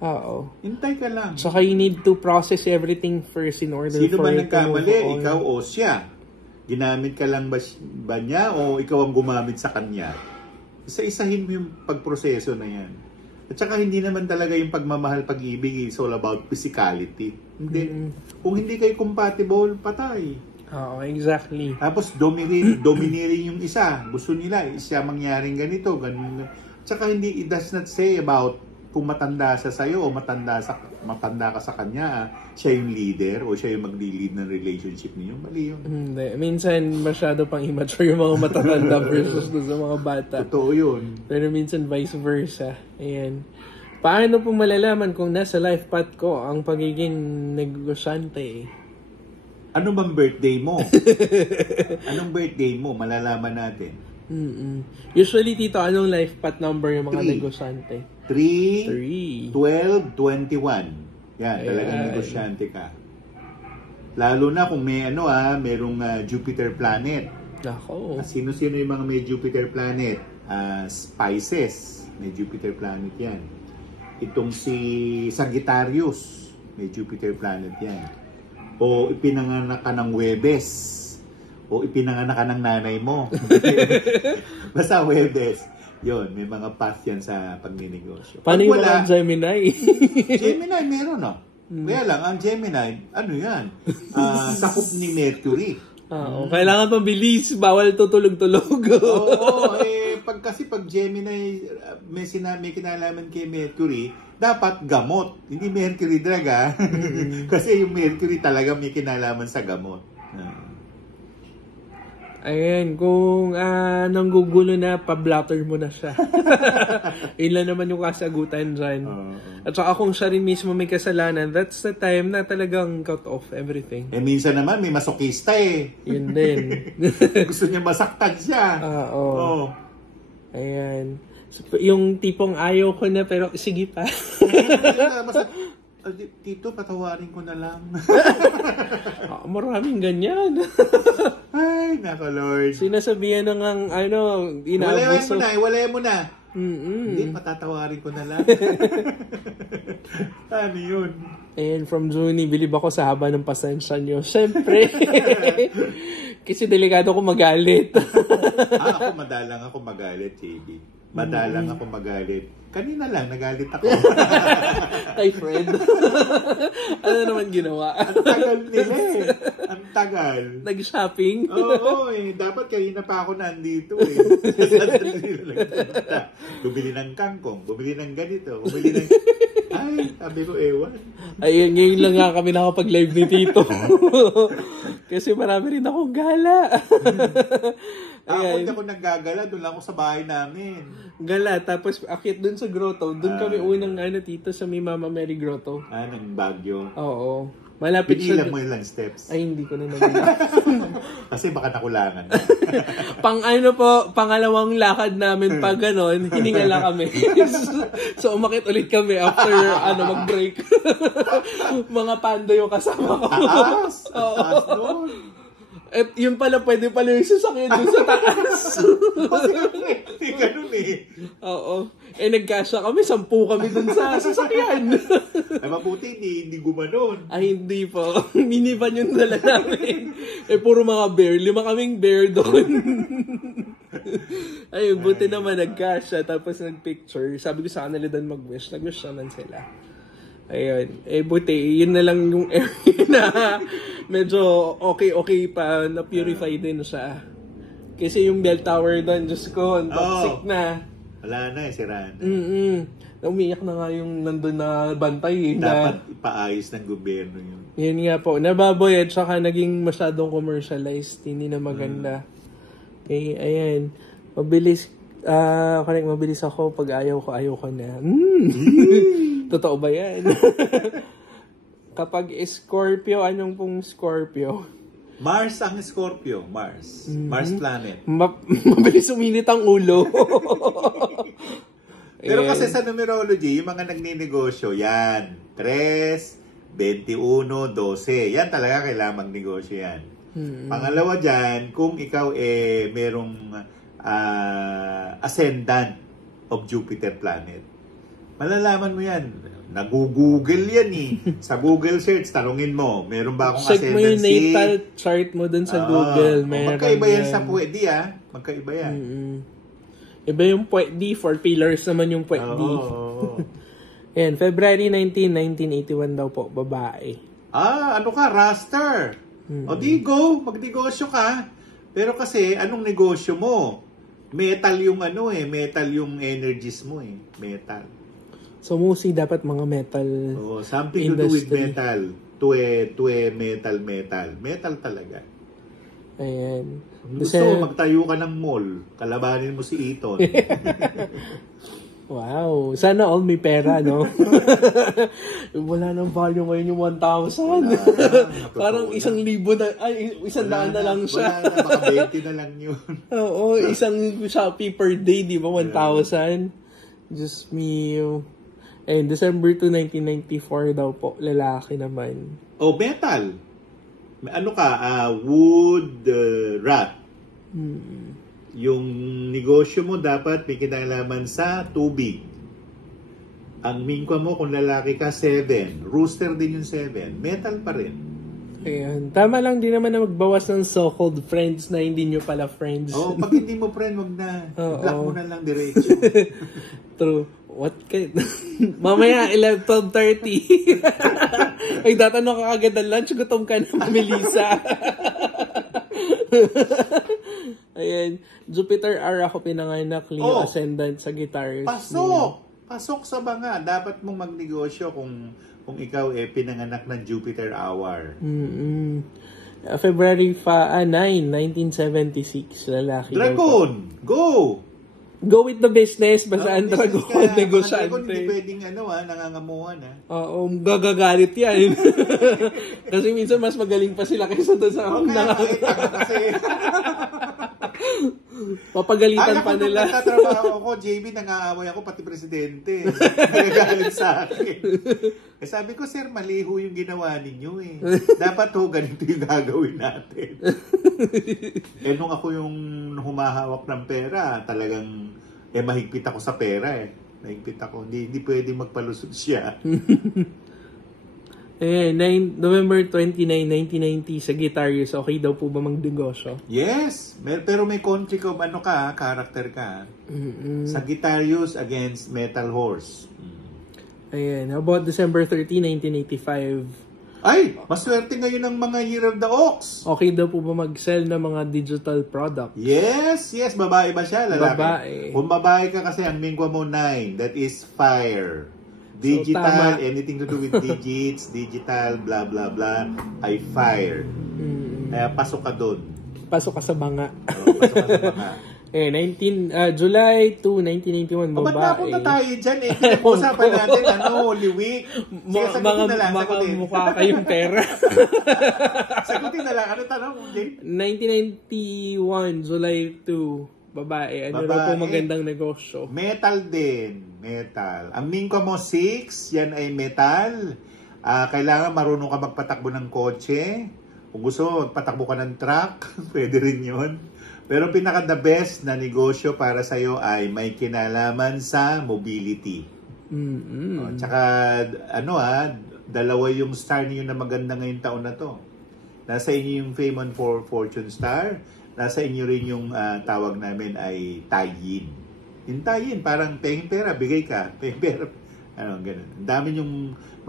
Oo. Hintay ka lang. Saka you need to process everything first in order Sino for ba it to move nagkamali? on. Ikaw o siya? Ginamit ka lang ba niya o ikaw ang gumamit sa kanya? Isa-isahin mo yung pagproseso na yan. At saka hindi naman talaga yung pagmamahal, pag-ibig, it's all about physicality. Hindi. Kung hindi kayo compatible, patay. Oo, exactly. Tapos domineering yung isa. Gusto nila, siya mangyaring ganito, ganun. At saka hindi, it does not say about kung matanda siya sa'yo o matanda ka sa kanya, siya yung leader o siya yung mag-lead ng relationship niyo. Mali yun. Hindi. Minsan, masyado pang immature yung mga matatanda versus sa mga bata. Totoo yun. Pero minsan, vice versa. Ayan. Paano po malalaman kung nasa life path ko ang pagiging negosyante? Ano bang birthday mo? Anong birthday mo? Malalaman natin. Usually, Tito, anong life path number yung mga negosyante? 3, 12, 21. Yan, talagang negosyante ka. Lalo na kung may merong Jupiter planet. Ako. Sino-sino yung mga may Jupiter planet? Spices, may Jupiter planet yan. Itong si Sagittarius, may Jupiter planet yan. O ipinanganak ka ng Huwebes, o ipinanganak ka ng nanay mo. Basta Huwebes. Yun, may mga path yan sa pagninegosyo. Paano yung mga Gemini? Gemini, meron Kaya lang, ang Gemini, yan? Sakop ni Mercury. Kailangan pabilis, bawal tutulog-tulog. Oo, pag Gemini, may kinalaman kay Mercury, dapat gamot. Hindi Mercury drug, Kasi yung Mercury talaga may kinalaman sa gamot. Ayan, kung nanggugulo na, pa-blotter mo na siya. Yun lang naman yung kasagutan dyan. At saka kung siya rin mismo may kasalanan, that's the time na talagang cut off everything. Minsan naman may masokista Yun din. Gusto niya masaktan siya. Oo. Ayan. So, yung tipong ayaw ko na, pero sige pa. Tito, patawarin ko na lang. Maraming ganyan. Ay, Ay, nako Lord. Sinasabihan na ngang, inaabuso. Iwalay mo na. Mm-mm. Hindi, patatawarin ko na lang. Ano yun? And from Juni, bilib ako sa haba ng pasensya nyo. Siyempre. Kasi delikado ko magalit. Ako madalang ako magalit, JB. Madalang ako magalit. Kanina lang, nagalit ako. Kay Fred. Ano naman ginawa? Ang tagal nila eh. Ang tagal. Nag-shopping? Oo, dapat kanina pa ako nandito eh. Bumili ng kangkong, bumili ng ganito, bumili ng... Ay, sabi ko, ewan. Ayun, ngayon lang nga kami nakapag-live ni Tito. Kasi marami rin akong gala. Ako hindi ako naggagala, doon lang ako sa bahay namin. Gala, tapos akit doon sa grotto. Doon kami unang Tito, sa may Mama Mary Grotto. Ng Baguio. Oo. Malapit Pinilang mo ilang steps. Ay, hindi ko na nabila. Kasi baka nakulangan. Pangalawang lakad namin pag ganon, hininga lang kami. So, umakit ulit kami after mag-break. Mga pando yung kasama ko. Taas doon. At yun pala, pwede pala yung sasakyan doon sa taas. Hindi ganun eh. Oo. Nagkasya kami, 10 kami doon sa sasakyan. Ay, mabuti, hindi gumanon. Ay, hindi po. Minivan yung dala namin. Puro mga bear. 5 kaming bear doon. Ay, buti naman nagkasya. Tapos nagpicture. Sabi ko sa kanila doon mag-wish. Nag-wish naman sila. Ayun. Buti, yun na lang yung area na medyo okay pa, na-purify din siya. Kasi yung bell tower doon, Diyos ko, ang toxic na. Wala na sira na. Umiyak na nga yung nandun na bantay. Dapat ipaayos ng gobyerno yun. Yun nga po, nababoy at saka naging masyadong commercialized, hindi na maganda. Okay, ayan. Mabilis ako pag ayaw ko na. Totoo ba yan? Kapag Scorpio, anong pong Scorpio? Mars ang Scorpio. Mars planet. Mabilis uminit ang ulo. Pero kasi sa numerology, yung mga nagninegosyo, yan. 3, 21, 12. Yan talaga kailangan magnegosyo yan. Pangalawa dyan, kung ikaw merong ascendant of Jupiter planet. Malalaman mo yan. Nag-google yan eh. Sa Google search, tanungin mo, meron ba akong ascendancy? Check mo yung natal chart mo dun sa Google. Magkaiba yan sa puwede Magkaiba yan. Iba yung puwede, 4 pillars naman yung puwede. Ayan, February 19, 1981 daw po, babae. Ano ka? Raster. O di go, magnegosyo ka. Pero kasi, anong negosyo mo? Metal yung metal yung energies mo metal. So, mostly dapat mga metal something industry. To do with metal. Metal. Metal talaga. Ayan. Gusto magtayo ka ng mall. Kalabanin mo si Eton. Wow. Sana all may pera, no? Wala nang value ngayon yung 1,000. Parang 1,000 na, 100 na lang siya. Wala na, baka 20 na lang yun. Oo, isang Shopee per day, di ba? 1,000. Just me. And December 2, 1994 daw po, lalaki naman. Metal. Ano ka? Wood, rat. Yung negosyo mo dapat may kinalaman sa tubig. Ang mingkwa mo kung lalaki ka, 7. Rooster din yung 7. Metal pa rin. Ayan. Tama lang din naman na magbawas ng so-called friends na hindi nyo pala friends. Pag hindi mo friend, wag na. Block mo na lang diretso. True. What mamaya, 12:30. Ay, tatanong ka agad ng lunch. Gutom ka na, Melissa. Ayan. Jupiter R ako pinanganak. Leo ascendant sa guitars. Pasok sa banga. Dapat mong magnegosyo kung ikaw pinanganak ng Jupiter hour. February 9, 1976. Lalaki. Dragon! Go! Go with the business. Basta ang dragon, negosyante. Dragon, hindi pwedeng nangangamuhan. Oo, gagagalit yan. Kasi minsan mas magaling pa sila kaysa doon sa kasi Papagalitan pa nila. Kung nagtatrabaho ako, JB, nang-aaway ako, pati presidente. Nagagalit sa akin. Eh, sabi ko, sir, maliho yung ginawa ninyo eh. Dapat ganito yung gagawin natin. Eh, nung ako yung humahawak ng pera, talagang, mahigpit ako sa pera eh. Mahigpit ako. Hindi pwedeng magpalusot siya. November 29, 1990 sa Guitarius, okay daw po ba magnegosyo? Yes, pero may conflict of character ka. Sa Guitarius against Metal Horse. Ayan, how about December 30, 1985? Ay, maswerte ngayon ang mga Year of the Ox. Okay daw po ba mag-sell ng mga digital products? Yes, babae ba siya? Lalaki? Babae. Kung babae ka kasi ang mingwa mo 9, that is fire. Digital, so, anything to do with digits, digital, blah, blah, blah, ay fire. Kaya pasok ka doon. Pasok ka sa banga. Pasok ka sa banga. July 2, 1991, babae. Ba't napunta tayo dyan eh? Pinag-usapan natin, Holy Week. Sige, sagutin na lang. Mga mukha kayong pera. Sagutin na lang. Ano tanong, Jay? 1991, July 2. Babae. Ano raw po magandang negosyo? Metal din. Metal. Ang mingko mo 6, yan ay metal. Kailangan marunong ka magpatakbo ng kotse. Kung gusto mo, magpatakbo ka ng truck. Pwede rin yun. Pero pinaka the best na negosyo para sa'yo ay may kinalaman sa mobility. Tsaka, dalawa yung star niyo na maganda ngayong taon na to. Nasa inyo yung Fame on Fortune Star. Nasa inyo rin yung tawag namin ay tie-in. Yung tie-in, parang penging pera, bigay ka. Penging pera, ganun. Ang dami yung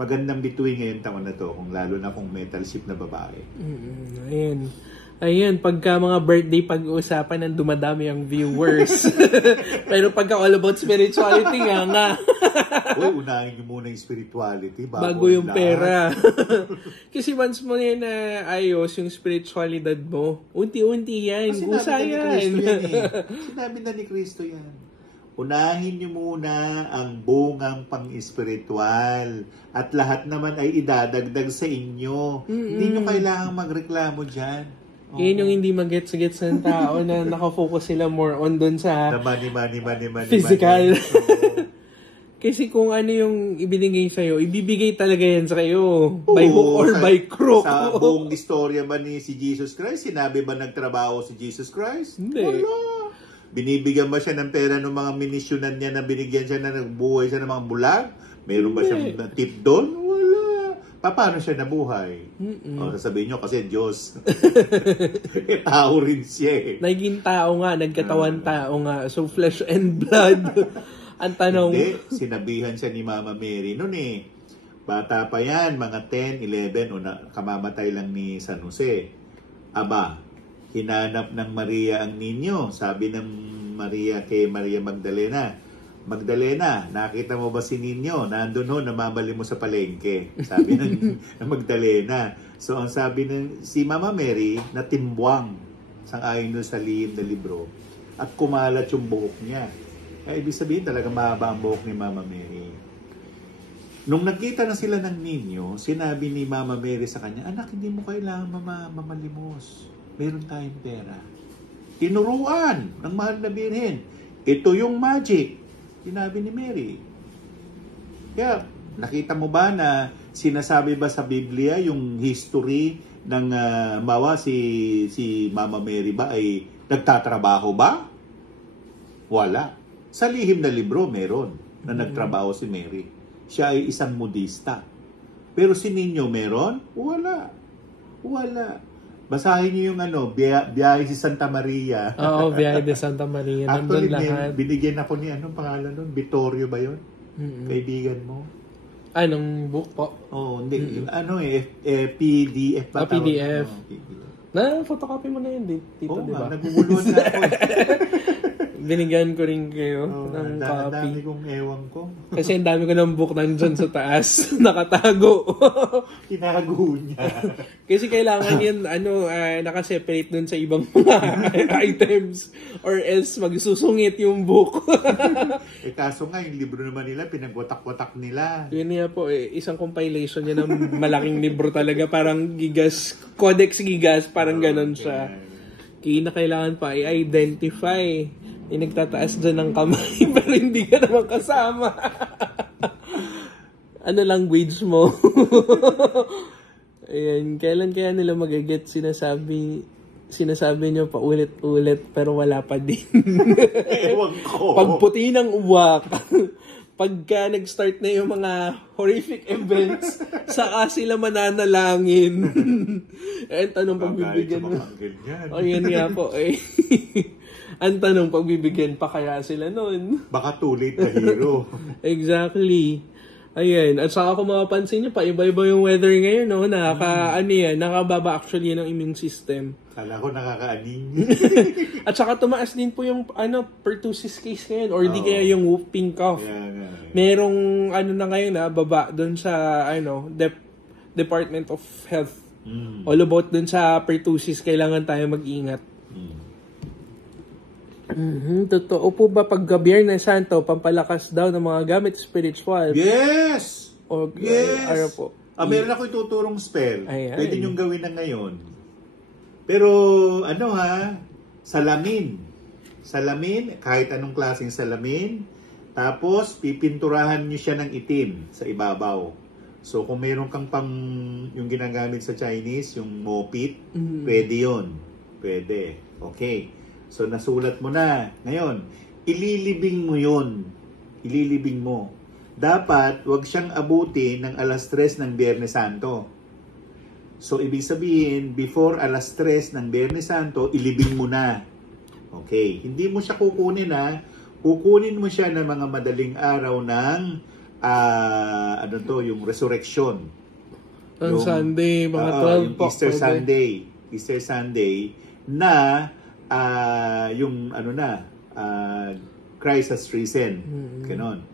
magandang bituin ngayon taon na to, kung lalo na kung metal ship na babae. Ayun, pagka mga birthday pag-uusapan ng dumadami ang viewers. Pero pagka all about spirituality nga. Uy, unahin nyo muna yung spirituality bago yung pera. Kasi once mo yan na ayos yung spiritualidad mo, unti-unti yan. Usa yan. Sinabi na ni Kristo yan. Unahin nyo muna ang bungang pang-espiritual at lahat naman ay idadagdag sa inyo. Hindi nyo kailangang magreklamo dyan. Yan yung hindi mag-gets ng tao na nakafocus sila more on dun sa money, physical. Kasi kung ano yung ibinigay sa'yo, ibibigay talaga yan sa'yo. By hook or by crook. Sa buong istorya ba ni si Jesus Christ, sinabi ba nagtrabaho si Jesus Christ? Hindi. Wala. Binibigyan ba siya ng pera ng mga minisyonan niya na binigyan siya na nagbuhay siya ng mga bulag? Meron ba siyang tip doon? Wala. Paano siya nabuhay? Sasabihin nyo kasi Diyos. Tao rin siya eh. Naging tao nga, nagkatawan tao nga. So flesh and blood. Ang tanong... Hindi, sinabihan siya ni Mama Mary noon eh. Bata pa yan, mga 10, 11, kamamatay lang ni San Jose. Aba, hinanap ng Maria ang ninyo. Sabi ng Maria kay Maria Magdalena, Magdalena, nakita mo ba si Ninyo? Nandun ho, namamali mo sa palengke. Sabi ng Magdalena. So, ang sabi ng si Mama Mary, natimbuang sang-ayon doon sa lihim na libro at kumalat yung buhok niya. Kaya ibig sabihin talaga mahaba ang buhok ni Mama Mary. Nung nagkita na sila ng Ninyo, sinabi ni Mama Mary sa kanya, anak, hindi mo kailangan mamalimos. Meron tayong pera. Tinuruan ng mahal na birhen. Ito yung magic. Sinabi ni Mary. Kaya, nakita mo ba na sinasabi ba sa Biblia yung history ng si Mama Mary ba ay nagtatrabaho ba? Wala. Sa lihim na libro meron na nagtrabaho si Mary. Siya ay isang modista. Pero si Ninyo meron? Wala. Basahin niyo yung biyahe si Santa Maria. Oo, biyahe de Santa Maria. Actually, lahat. binigyan ako ni anong pangalan nun? Vittorio ba yun? Kaibigan mo? Anong book po? Hindi. Yung PDF pa. PDF. Na-photocopy mo na yun, Tito, di ba? Naguguluhan na ako. Binigyan ko rin kayo ng copy. Dami kong ewan ko. Kasi ang dami ko ng book nandyan sa taas. Nakatago. Tinago niya. Kasi kailangan yan, nakaseparate dun sa ibang mga items. Or else, magsusungit yung book. Kaso nga, yung libro naman nila, pinagwatak-watak nila. Yun nga po, isang compilation yan ng malaking libro talaga. Parang Gigas, Codex Gigas, parang ganon siya. na kailangan pa i-identify. Yung nagtataas dyan ng kamay pero hindi ka naman kasama. Ano language mo? Ayan, kailan kaya nila magaget sinasabi nyo pa ulit-ulit pero wala pa din. Ewan ko. Pagputi ng uwak, pagka nag-start na yung mga horrific events, saka sila mananalangin. Ang tanong pagbibigyan mo. O yan nga po eh. Ang tanong pagbibigyan pa kaya sila nun. Baka too late na hero. Exactly. Ayan. At saka kung mapapansin nyo, iba-iba yung weather ngayon, no? Nakababa actually ng immune system. Kala ko nakakaaning. At saka tumaas din po yung pertussis case ngayon or di kaya yung whooping cough. Yeah. Merong na ngayon baba doon sa Department of Health. All about doon sa pertussis, kailangan tayo mag-ingat. Totoo po ba pag Biyernes Santo, pampalakas daw ng mga gamit spiritual? Yes! O, Yes! Ano po? Meron ako ituturong spell. Ayan. Pwede niyong gawin na ngayon. Pero, salamin. Salamin, kahit anong klaseng salamin. Tapos, pipinturahan niyo siya ng itim sa ibabaw. So, kung meron kang yung ginagamit sa Chinese, yung mopit, pwede yun. Pwede. Okay. So, nasulat mo na. Ngayon, ililibing mo yun. Ililibing mo. Dapat, wag siyang abuti ng 3:00 ng Biyernes Santo. So, ibig sabihin, before 3:00 ng Biyernes Santo, ilibing mo na. Okay. Hindi mo siya kukunin Kukunin mo siya ng mga madaling araw ng, yung resurrection. Ang Sunday, mga 12 po. Easter Sunday, na, Christ has risen. Ganon.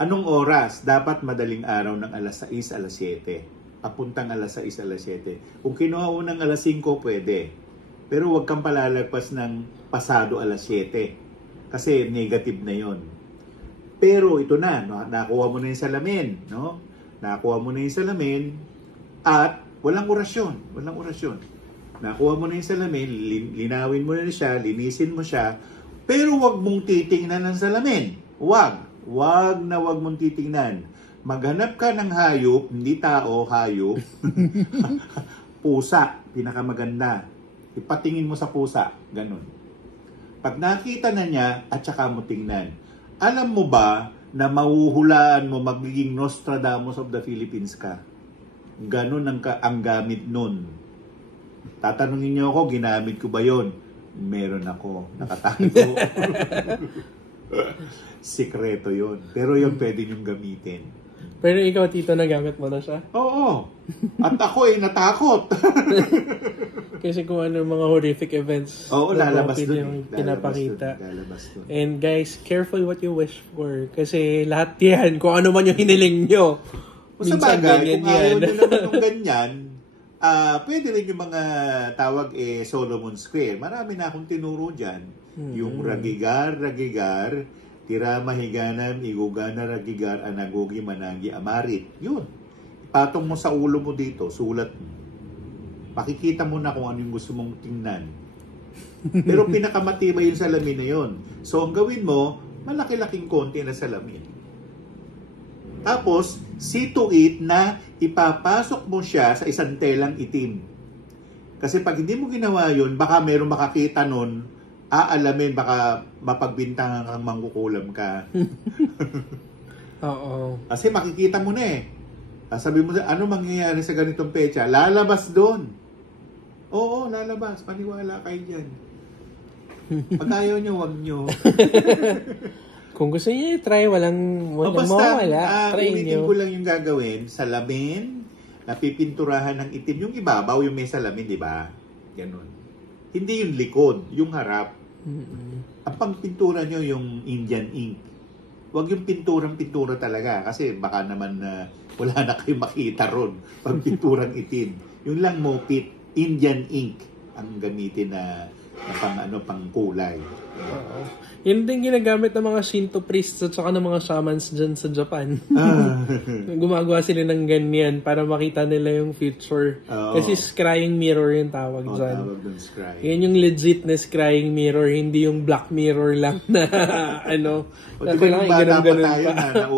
Anong oras? Dapat madaling araw ng 6:00, 7:00. Apuntang 6:00, 7:00. Kung kinuha mo ng 5:00, pwede. Pero huwag kang palalagpas ng pasado 7:00. Kasi negative na yon. Pero ito na, nakuha mo na yung salamin. No? Nakuha mo na yung salamin at walang orasyon. Walang orasyon. Nakuha mo na yung salamin, linawin mo na siya, linisin mo siya, pero wag mong titingnan ng salamin. Wag mong titingnan. Maghanap ka ng hayop, hindi tao, hayop. Pusa, pinakamaganda. Ipatingin mo sa pusa, ganun. Pag nakita na niya, at saka mo tingnan. Alam mo ba na mahuhulaan mo magiging Nostradamus of the Philippines ka? Ganun ang gamit nun. Tatanungin niyo ako, ginamit ko ba yon? Meron ako. Nakatago. Sikreto yon. Pero yun pwede niyong gamitin. Pero ikaw, Tito, nagamit mo na siya? Oo. At ako natakot. Kasi kung ano mga horrific events. Oo, lalabas doon. Yung pinapakita. Lalabas doon. And guys, careful what you wish for. Kasi lahat yan, kung ano man yung hiniling nyo. Sa bagay, kung ayaw nyo naman ng ganyan, pwede rin yung mga tawag Solomon Square. Marami na akong tinuro dyan. Yung ragigar, tirama higanan, igugana ragigar, anagogi managi amarit. Yun. Patong mo sa ulo mo dito, sulat mo. Makikita mo na kung ano yung gusto mong tingnan. Pero pinakamatibay yung salamin na yun. So, ang gawin mo, malaki-laking konti na salamin. Tapos, see to it na ipapasok mo siya sa isang telang itim. Kasi pag hindi mo ginawa yun, baka meron makakita nun, aalamin, baka mapagbintangan kang mangkukulam ka. Oo. Kasi makikita mo na sabi mo, ano mangyayari sa ganitong pecha? Lalabas doon. Oo, lalabas. Paniwala kayo dyan. Pag ayaw nyo, wag nyo. Kung gusto niyo i-try, walang mawala. Try Ulitin nyo. ko lang yung gagawin. Salamin, napipinturahan ng itim. Yung ibabaw, yung may salamin, di ba? Ganun. Hindi yung likod, yung harap. Ang pangpintura nyo yung Indian ink. Huwag yung pintura talaga. Kasi baka naman wala na kayo makita ron. Pag pinturang itim. Yung lang mopit, Indian ink ang gamitin na na pang kulay. Oo. Yun din ginagamit ng mga Shinto priests at saka ng mga shamans dyan sa Japan. Gumagawa sila ng ganyan para makita nila yung future. Kasi scrying mirror yung tawag dyan. Tawag dun, scrying. Yan yung legit na scrying mirror, hindi yung black mirror lang na ano. O diba yung bata pa tayo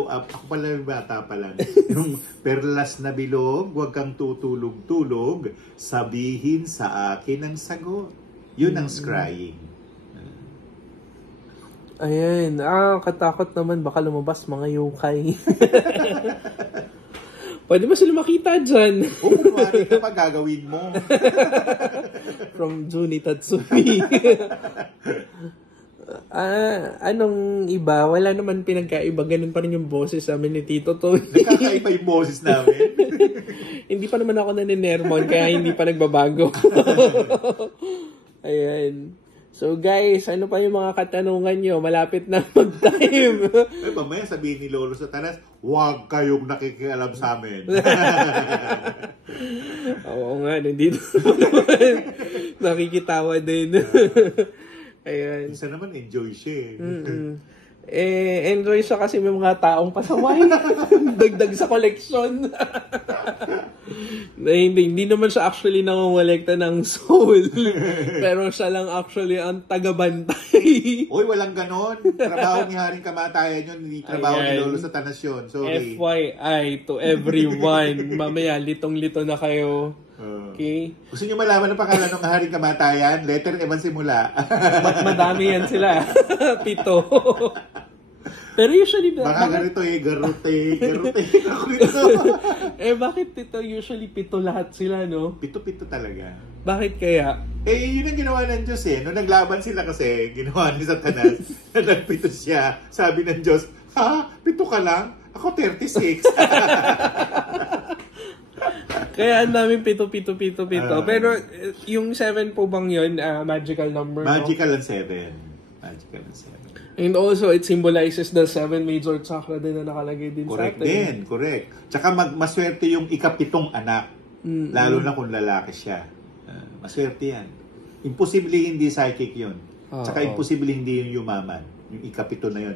ako pala yung bata pa lang. Yung perlas na bilog, huwag kang tutulog-tulog, sabihin sa akin ang sagot. Yun ang scrying. Ayan. Katakot naman. Baka lumabas mga yokai. Pwede ba sila makita dyan? Oo, kumari ka pa gagawin mo. From Juni Tatsumi. Anong iba? Wala naman pinagkaiba. Ganun pa rin yung boses namin ni Tito Tony. Nakakaiba yung boses namin. Hindi pa naman ako naninermon, kaya hindi pa nagbabago. Ayan. So guys, ano pa yung mga katanungan nyo? Malapit na mag-time. Ay, mamaya sabihin ni Lolo Satanas, huwag kayong nakikialam sa amin. Oo nga, nandito nakikitawa din. Ayan. Isa naman, enjoy siya. Enjoy siya kasi may mga taong pasaway. Dagdag sa collection. Na hindi naman siya actually nangongolekta ng soul. Pero siya lang actually ang tagabantay. Uy, walang ganon. Trabaho ni Haring Kamatayan yun. Hindi trabaho ni Lolo Satanas yun. Sorry. FYI to everyone. Mamaya, litong-lito na kayo. Okay? Gusto nyo malaman ang pangalan ng Haring Kamatayan? Letter M ang simula. Madami yan sila. 7. Pero usually... Baka ganito garute. Ako ito. Bakit ito? Usually 7 lahat sila, no? 7 talaga. Bakit kaya? Yun ang ginawa ng Diyos eh. Nung naglaban sila kasi, ginawa ni Satanas, nagpito siya. Sabi ng Diyos, 7 ka lang? Ako 36. Kaya ang daming 7. Pero yung 7 po bang yun, magical number? Magical ang 7. Magical ang 7. And also, it symbolizes the 7 major chakra din na nakalagay din correct sa atin. Din, correct. Tsaka maswerte yung ika-7 anak. Lalo na kung lalaki siya. Maswerte yan. Imposible hindi psychic yun. Tsaka imposible hindi yung yumaman. Yung ika-7 na yun,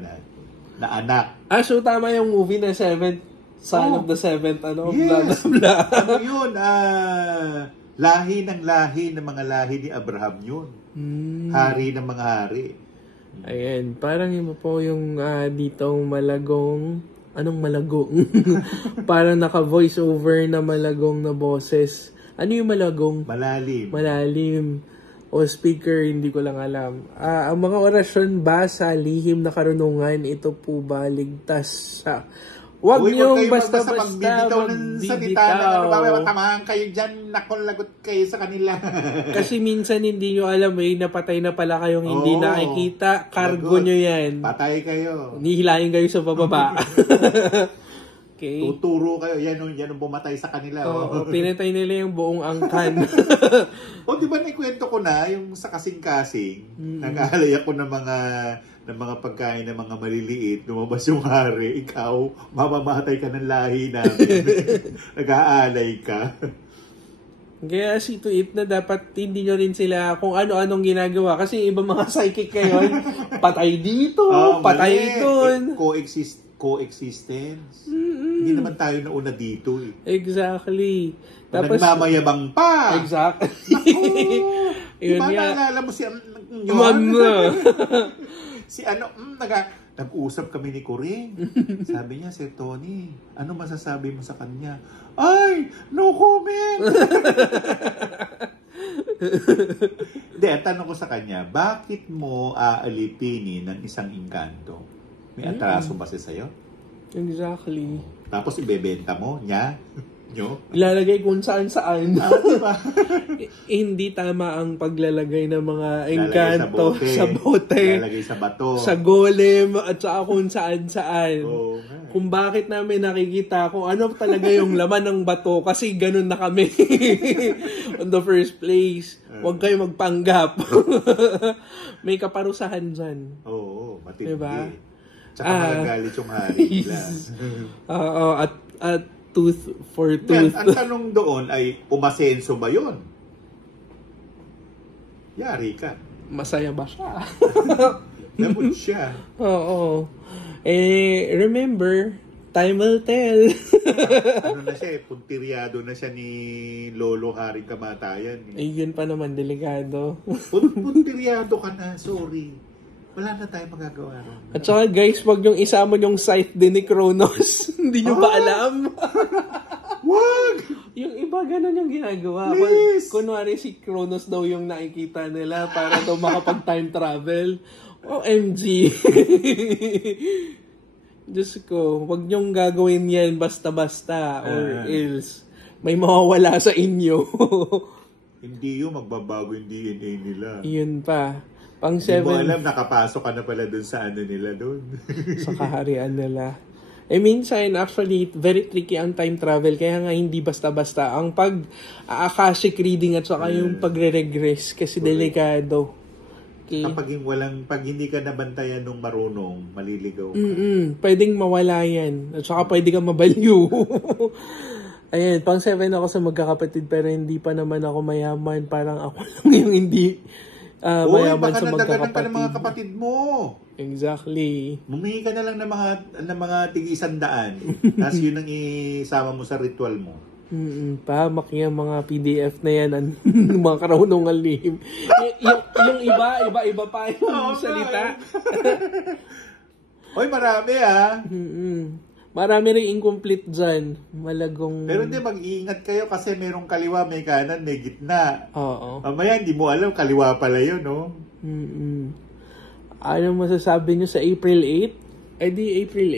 na anak. So tama yung movie na 7th, Son of the 7th, yes. Blah, blah, blah. Ano yun? Lahi ng mga lahi ni Abraham yun. Hari ng mga hari. Ayan, parang yun po yung ditong malagong, anong malagong? Parang naka-voice over na malagong na boses. Ano yung malagong? Malalim. O speaker, hindi ko lang alam. Ang mga orasyon ba sa lihim na karunungan, ito po ba ligtas sa... Huwag niyong basta-basta magbibitaw ng salita na tamahan kayo dyan, nakulagot kayo sa kanila. Kasi minsan hindi nyo alam, napatay na pala kayong hindi nakikita. Cargo nyo yan. Patay kayo. Nihilayin kayo sa bababa. Okay. Tuturo kayo. Yan ang bumatay sa kanila. Pinatay nila yung buong angkan. Di ba naikwento ko na yung sa kasing-kasing, nag-aalay ako ng mga pagkain ng mga maliliit, lumabas yung hari, ikaw, mamamatay ka ng lahi namin. Nag-aalay ka. Kaya see to it na dapat hindi nyo rin sila kung ano-anong ginagawa. Kasi ibang mga psychic kayo, patay dito, patay doon. Coexistence. Hindi naman tayo nauna dito eh. Exactly. Tapos, nagmamayabang pa. Exactly. Diba naalala mo si nag-usap kami ni Coring. Sabi niya, Sir Tony, ano masasabi mo sa kanya? Ay, no comment! Hindi, ang tanong ko sa kanya, bakit mo aalipinin ng isang engkanto? May atraso ba siya sa'yo? Exactly. Tapos ibebenta mo niya? Nyo? Ilalagay kung saan-saan. Diba? Hindi tama ang paglalagay ng mga engkanto sa bote, lalagay sa bato, sa golem, at saka kung saan-saan. Okay. Kung bakit namin nakikita kung ano talaga yung laman ng bato kasi ganun na kami on the first place. Huwag kayo magpanggap. May kaparusahan dyan. Oo, matindi. Diba? Tsaka magagalit yung hari nila. At tooth for tooth. Ang tanong doon ay, umasenso ba yun? Yari ka. masaya ba siya? Labot siya. Oo. Remember, time will tell. Ano na siya puntiryado na siya ni Lolo Haring Kamatayan. Yun pa naman, delikado. Puntiryado ka na, sorry. Wala na tayong magagawa ron. At saka guys, wag yung isama yung site din ni Kronos. Hindi nyo ba alam? Wag! Yung iba, ganun yung ginagawa. Please! Kunwari si Kronos daw yung nakikita nila para daw makapag-time travel. OMG! Diyos ko, wag nyong gagawin yan basta-basta or else may mawawala sa inyo. Hindi yun, magbabago yung DNA nila. Yun pa. Pang Hindi mo 7 alam, nakapasok ka na pala dun sa ano nila dun. sa kaharian nila. Minsan, actually, very tricky ang time travel. Kaya nga, hindi basta-basta. Ang pag-akashic reading at saka yung pagre-regress kasi delikado. Okay. Pag hindi ka nabantayan nung marunong, maliligaw ka. Pwedeng mawala yan. At saka pwede ka mabaliw. Ayan, pang 7 ako sa magkakapatid pero hindi pa naman ako mayaman. Parang ako lang yung hindi mayaman baka sa nadaganan magkakapatid. ka ng mga kapatid mo. Exactly. Mumingi ka na lang ng mga tig-100. Tapos yun ang isama mo sa ritual mo. Pahamak yung mga PDF na yan ng mga karunungan lihim. yung iba pa yung salita. Oy, marami Marami rin incomplete dyan. Malagong... Pero hindi, mag-iingat kayo kasi merong kaliwa, may kanan, may gitna. Oo. Mamaya, hindi mo alam, kaliwa pala yun, no? Ano masasabi nyo sa April 8? Di April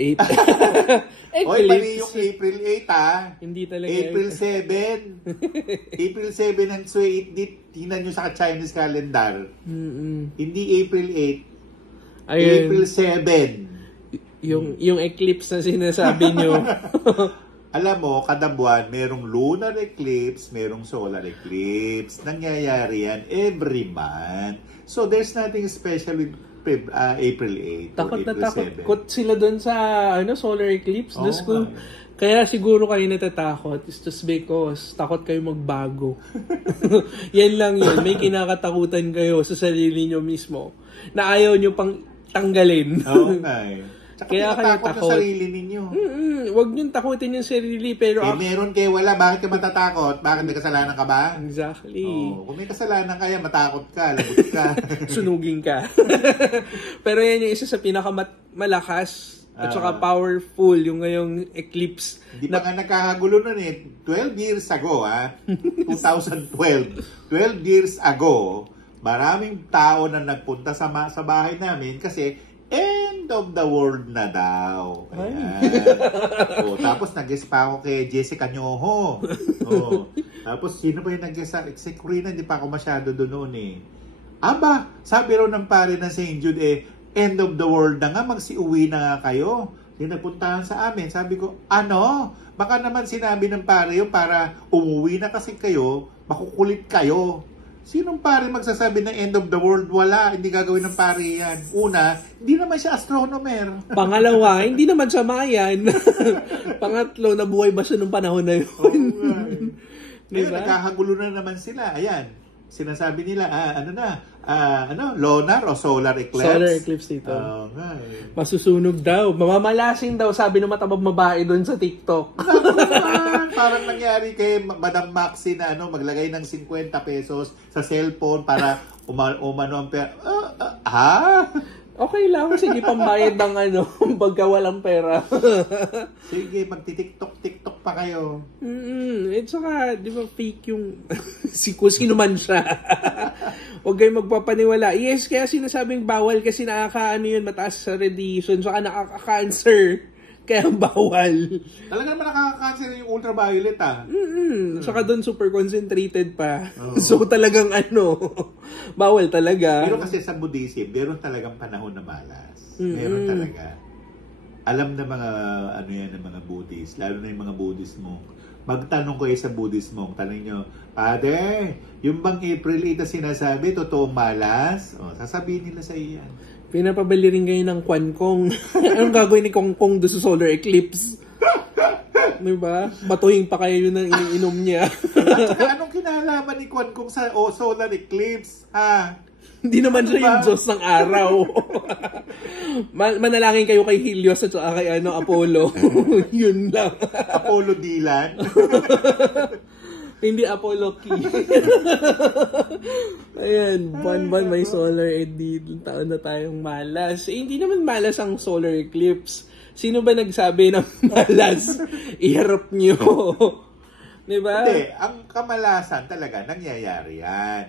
8. Oy, mali yung April 8, Hindi talaga. April 7. April 7 ang Sway 8. Tingnan nyo sa Chinese calendar. Hindi April 8. Ayun. April 7. Yung eclipse na sinasabi nyo. Alam mo, kada buwan, merong lunar eclipse, merong solar eclipse. Nangyayari yan every month. So, there's nothing special with April 8 Takot or na April 7. takot sila doon sa solar eclipse. Kaya siguro kayo natatakot. It's just because takot kayo magbago. Yan lang yun. May kinakatakutan kayo sa sarili nyo mismo na ayaw nyo pang tanggalin. Oo nga Tsaka kaya kayo takot sa sarili ninyo. Huwag nyo takutin yung sarili. Pero meron kayo wala. Bakit ka matatakot? Bakit may kasalanan ka ba? Exactly. Kung may kasalanan kaya, matakot ka, lagot ka. Sunugin ka. Pero yan yung isa sa pinakamalakas at saka powerful yung ngayong eclipse. Hindi pa nga nagkakagulo nun 12 years ago, 2012. 12 years ago, maraming tao na nagpunta sa bahay namin kasi end of the world na daw. Ayan. Tapos nag-guess pa ako kay Jessica Nyoho. Tapos sino ba yung nag-guess? Si Corina, hindi pa ako masyado doon noon Aba, sabi raw ng pare ng St. Jude, end of the world na nga, magsiuwi na nga kayo. Nagpuntahan sa amin. Sabi ko, baka naman sinabi ng pare yun para umuwi na kasi kayo, makukulit kayo. Sinong pare magsasabi ng end of the world? Wala, hindi gagawin ng pare yan. Una, hindi naman siya astronomer. Pangalawa, hindi naman siya Mayan. Pangatlo, nabuhay ba siya nung panahon na yun? Diba? Nagkakagulo na naman sila. Ayan, sinasabi nila, lunar o solar eclipse? Solar eclipse dito. Masusunog daw. Mamamalasin daw, sabi ng matabang babae doon sa TikTok. Parang nangyari kay Madam Maxi na maglagay ng 50 pesos sa cellphone para umano ang pera. Okay lang, sige pambayad ng pagka walang pera. Sige, magti-TikTok pa kayo. At saka, di ba fake yung sino man siya. Huwag kayong magpapaniwala. Yes, kaya sinasabing bawal kasi yun, mataas sa radiation, saka nakaka-cancer. Kaya bawal. Talaga naman nakaka-cancer yung ultraviolet Saka doon super concentrated pa. So talagang bawal talaga. Pero kasi sa Buddhism, meron talagang panahon na malas. Meron talaga. Alam na mga ng mga Buddhist, lalo na yung mga Buddhist monk. Magtanong kayo sa Buddhist monk, tanong nyo, Padre, yung bang April 8 na sinasabi, totoong malas? Sasabihin nila sa iyan. Pinapabili rin kayo ng Kwankong. Anong gagawin ni Kongkong doon sa solar eclipse? Diba? Batuhin pa kayo ng iniinom niya. Anong kinalaman ni Kwankong sa solar eclipse? Hindi naman siya yung Diyos ng araw. Manalangin kayo kay Helios at saka kay Apollo. Yun lang. Apollo Dylan. Hindi Apollo Key. Ayan, buwan-buwan may solar taon na tayong malas. Hindi naman malas ang solar eclipse. Sino ba nagsabi ng malas? Iharap nyo. Diba? Hindi, ang kamalasan talaga nangyayari yan.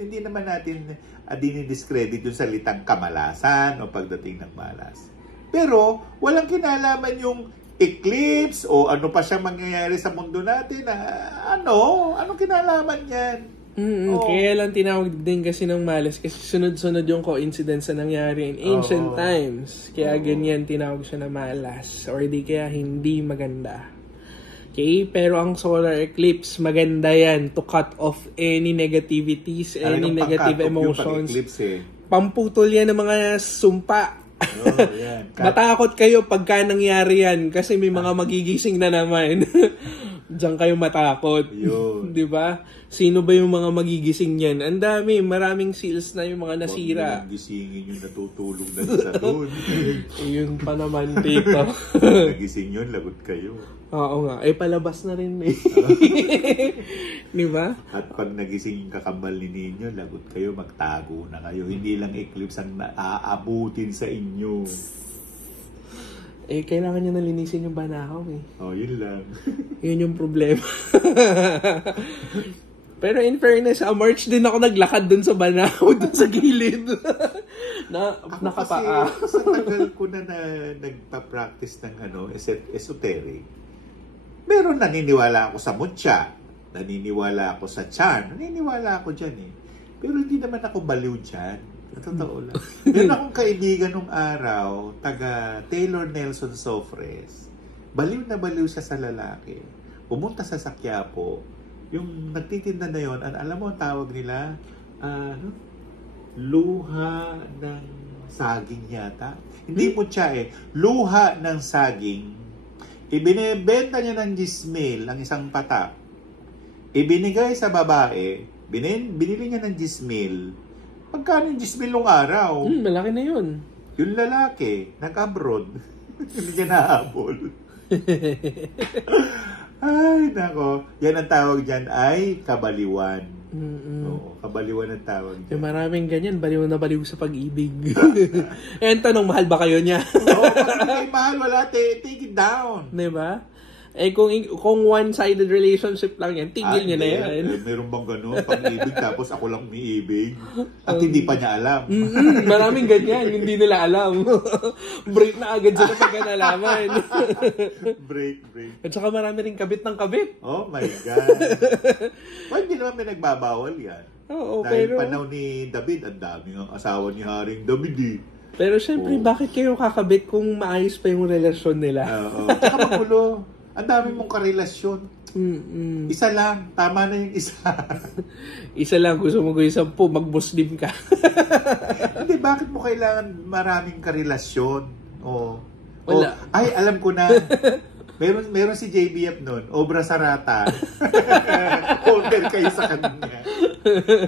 Hindi naman natin dinidiscredit yung salitang kamalasan o pagdating ng malas. Pero walang kinalaman yung eclipse o ano pa siya mangyayari sa mundo natin. Anong kinalaman yan? Kaya lang tinawag din kasi ng malas kasi sunod-sunod yung coincidence na nangyari in ancient times. Kaya ganyan tinawag siya na malas or di kaya hindi maganda. Okay, pero ang solar eclipse, maganda yan to cut off any negativities, any negative emotions. Pamputol yan ng mga sumpa. Matakot kayo pagka nangyari yan kasi may mga magigising na naman. Diyan kayo matakot. Di ba? Sino ba yung mga magigising yan? Ang dami, maraming seals na yung mga nasira. Huwag gisingin yung natutulog na sa doon. Yun pa naman, tito. Nagising yun, lagot kayo. Oo nga. Palabas na rin eh. Di ba? At pag nagising yung kakambal ni Ninyo, lagot kayo, magtago na kayo. Hindi lang eclipse ang naaabutin sa inyo. Kailangan nyo nalinisin yung Banahaw eh. Yun lang. Yun yung problema. Pero in fairness, March din ako naglakad dun sa Banahaw, dun sa gilid. Nakapaa. Kasi sa tagal ko na nagpa-practice ng esoteric, meron naniniwala ako sa mutya, naniniwala ako sa chan, naniniwala ako dyan eh. Pero hindi naman ako baliw dyan. Totoo lang. Meron akong kaibigan nung araw, taga Taylor Nelson Sofres. Baliw na baliw siya sa lalaki. Pumunta sa Quiapo. Yung nagtitinda na yon, alam mo ang tawag nila? Luha ng saging yata. Hindi mo siya luha ng saging. Ibinebenta niya ng 10,000 ang isang patak. Ibinigay sa babae, binili niya ng 10,000. Magkano yung 10,000 nung araw? Malaki na yun. Yung lalaki, nag-abroad. Hindi niya nahabol. Ay, nako. Yan ang tawag dyan ay kabaliwan. Kabaliwan ang tawag dyan. Maraming ganyan, baliw na baliw sa pag-ibig. Tanong, mahal ba kayo niya? Pag hindi mahal, wala, take it down. Diba? Kung one-sided relationship lang yan, tigil niya na yan. Meron bang gano'n? Pag-ibig, tapos ako lang umiibig. At hindi pa niya alam. Maraming ganyan, hindi nila alam. Break na agad sila pagka nalaman. break. At saka marami rin kabit ng kabit. Oh my God. Hindi naman may nagbabawal yan. Dahil panahon ni David, ang daming ang asawa ni Haring David eh. Pero syempre, bakit kayo kakabit kung maayos pa yung relasyon nila? Tsaka magulo. Ang dami mong karelasyon. Isa lang. Tama na yung isa. Isa lang. Gusto mo gawin 10, mag-Muslim ka. Hindi, bakit mo kailangan maraming karelasyon? Wala. Ay, alam ko na. Meron si JBF nun. Obra Sarata. Order kayo sa kanya.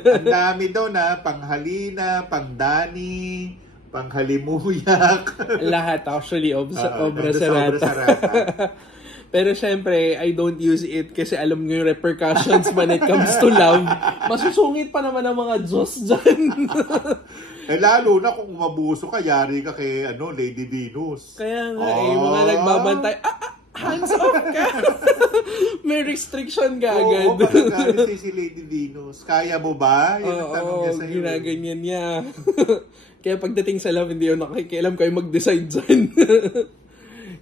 Ang dami daw na. Panghalina, pangdani, panghalimuyak. Lahat actually. Obra Sarata. Pero syempre, I don't use it kasi alam nyo yung repercussions when it comes to love. Masusungit pa naman ang mga Diyos dyan. Lalo na kung umabuso ka, yari ka kay Lady Venus. Kaya nga mga nagbabantay, hands off ka! May restriction ka agad. Pagkakalit si Lady Venus. Kaya mo ba? Yun ang tanong niya sa'yo. Ginaganyan niya. Kaya pagdating sa love, hindi yun nakikialam kayo mag-decide dyan.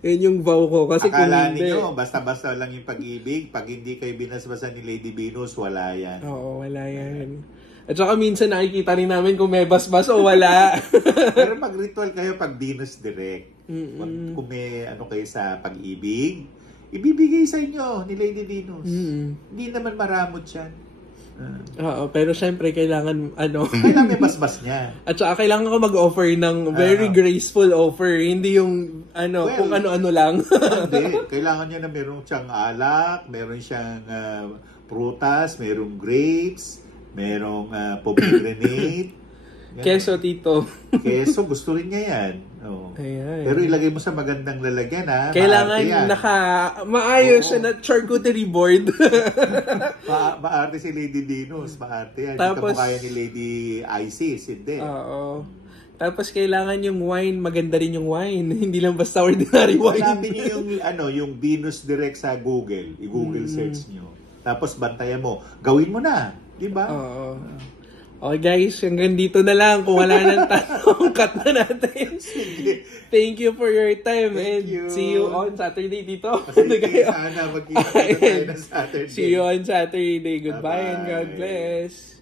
Yan yung vow ko. Kasi akala ninyo, basta-basta lang yung pag-ibig. Pag hindi kayo binasbasan ni Lady Venus, wala yan. Oo, wala yan. At saka minsan nakikita rin namin kung may basbas o wala. Pero mag-ritual kayo pag Venus direct. Kung may kayo sa pag-ibig, ibibigay sa inyo ni Lady Venus. Hindi naman maramot yan. Oo, pero syempre kailangan kailangan may basbas niya. At saka kailangan ko mag-offer ng very graceful offer, hindi yung kung ano-ano lang. Hindi, kailangan niya na meron siyang alak, meron siyang prutas, merong grapes, merong pomegranate, Ganun. Keso, tito. Keso, gusto rin niya yan. Oo. Ayan. Pero ilagay mo sa magandang lalagyan, ha? Kailangan Maarte yan. maayos Oo. siya na charcuterie board. Maarte si Lady Dinos. Maarte yan. Tapos- Hindi kamukha yan ni Lady Isis. Hindi. Oo. Tapos kailangan yung wine, maganda rin yung wine. Hindi lang basta ordinary wine. Hanapin niyo yung Venus Direct sa Google. I-Google search niyo. Tapos bantayan mo. Gawin mo na. Di ba? Oo. Okay guys, hanggang dito na lang. Kung wala nang tanong, cut na natin. Sige. Thank you for your time Thank and you. see you on Saturday dito. Sige, sana magkita tayo ng Saturday. See you on Saturday. Goodbye and God Bye-bye. bless.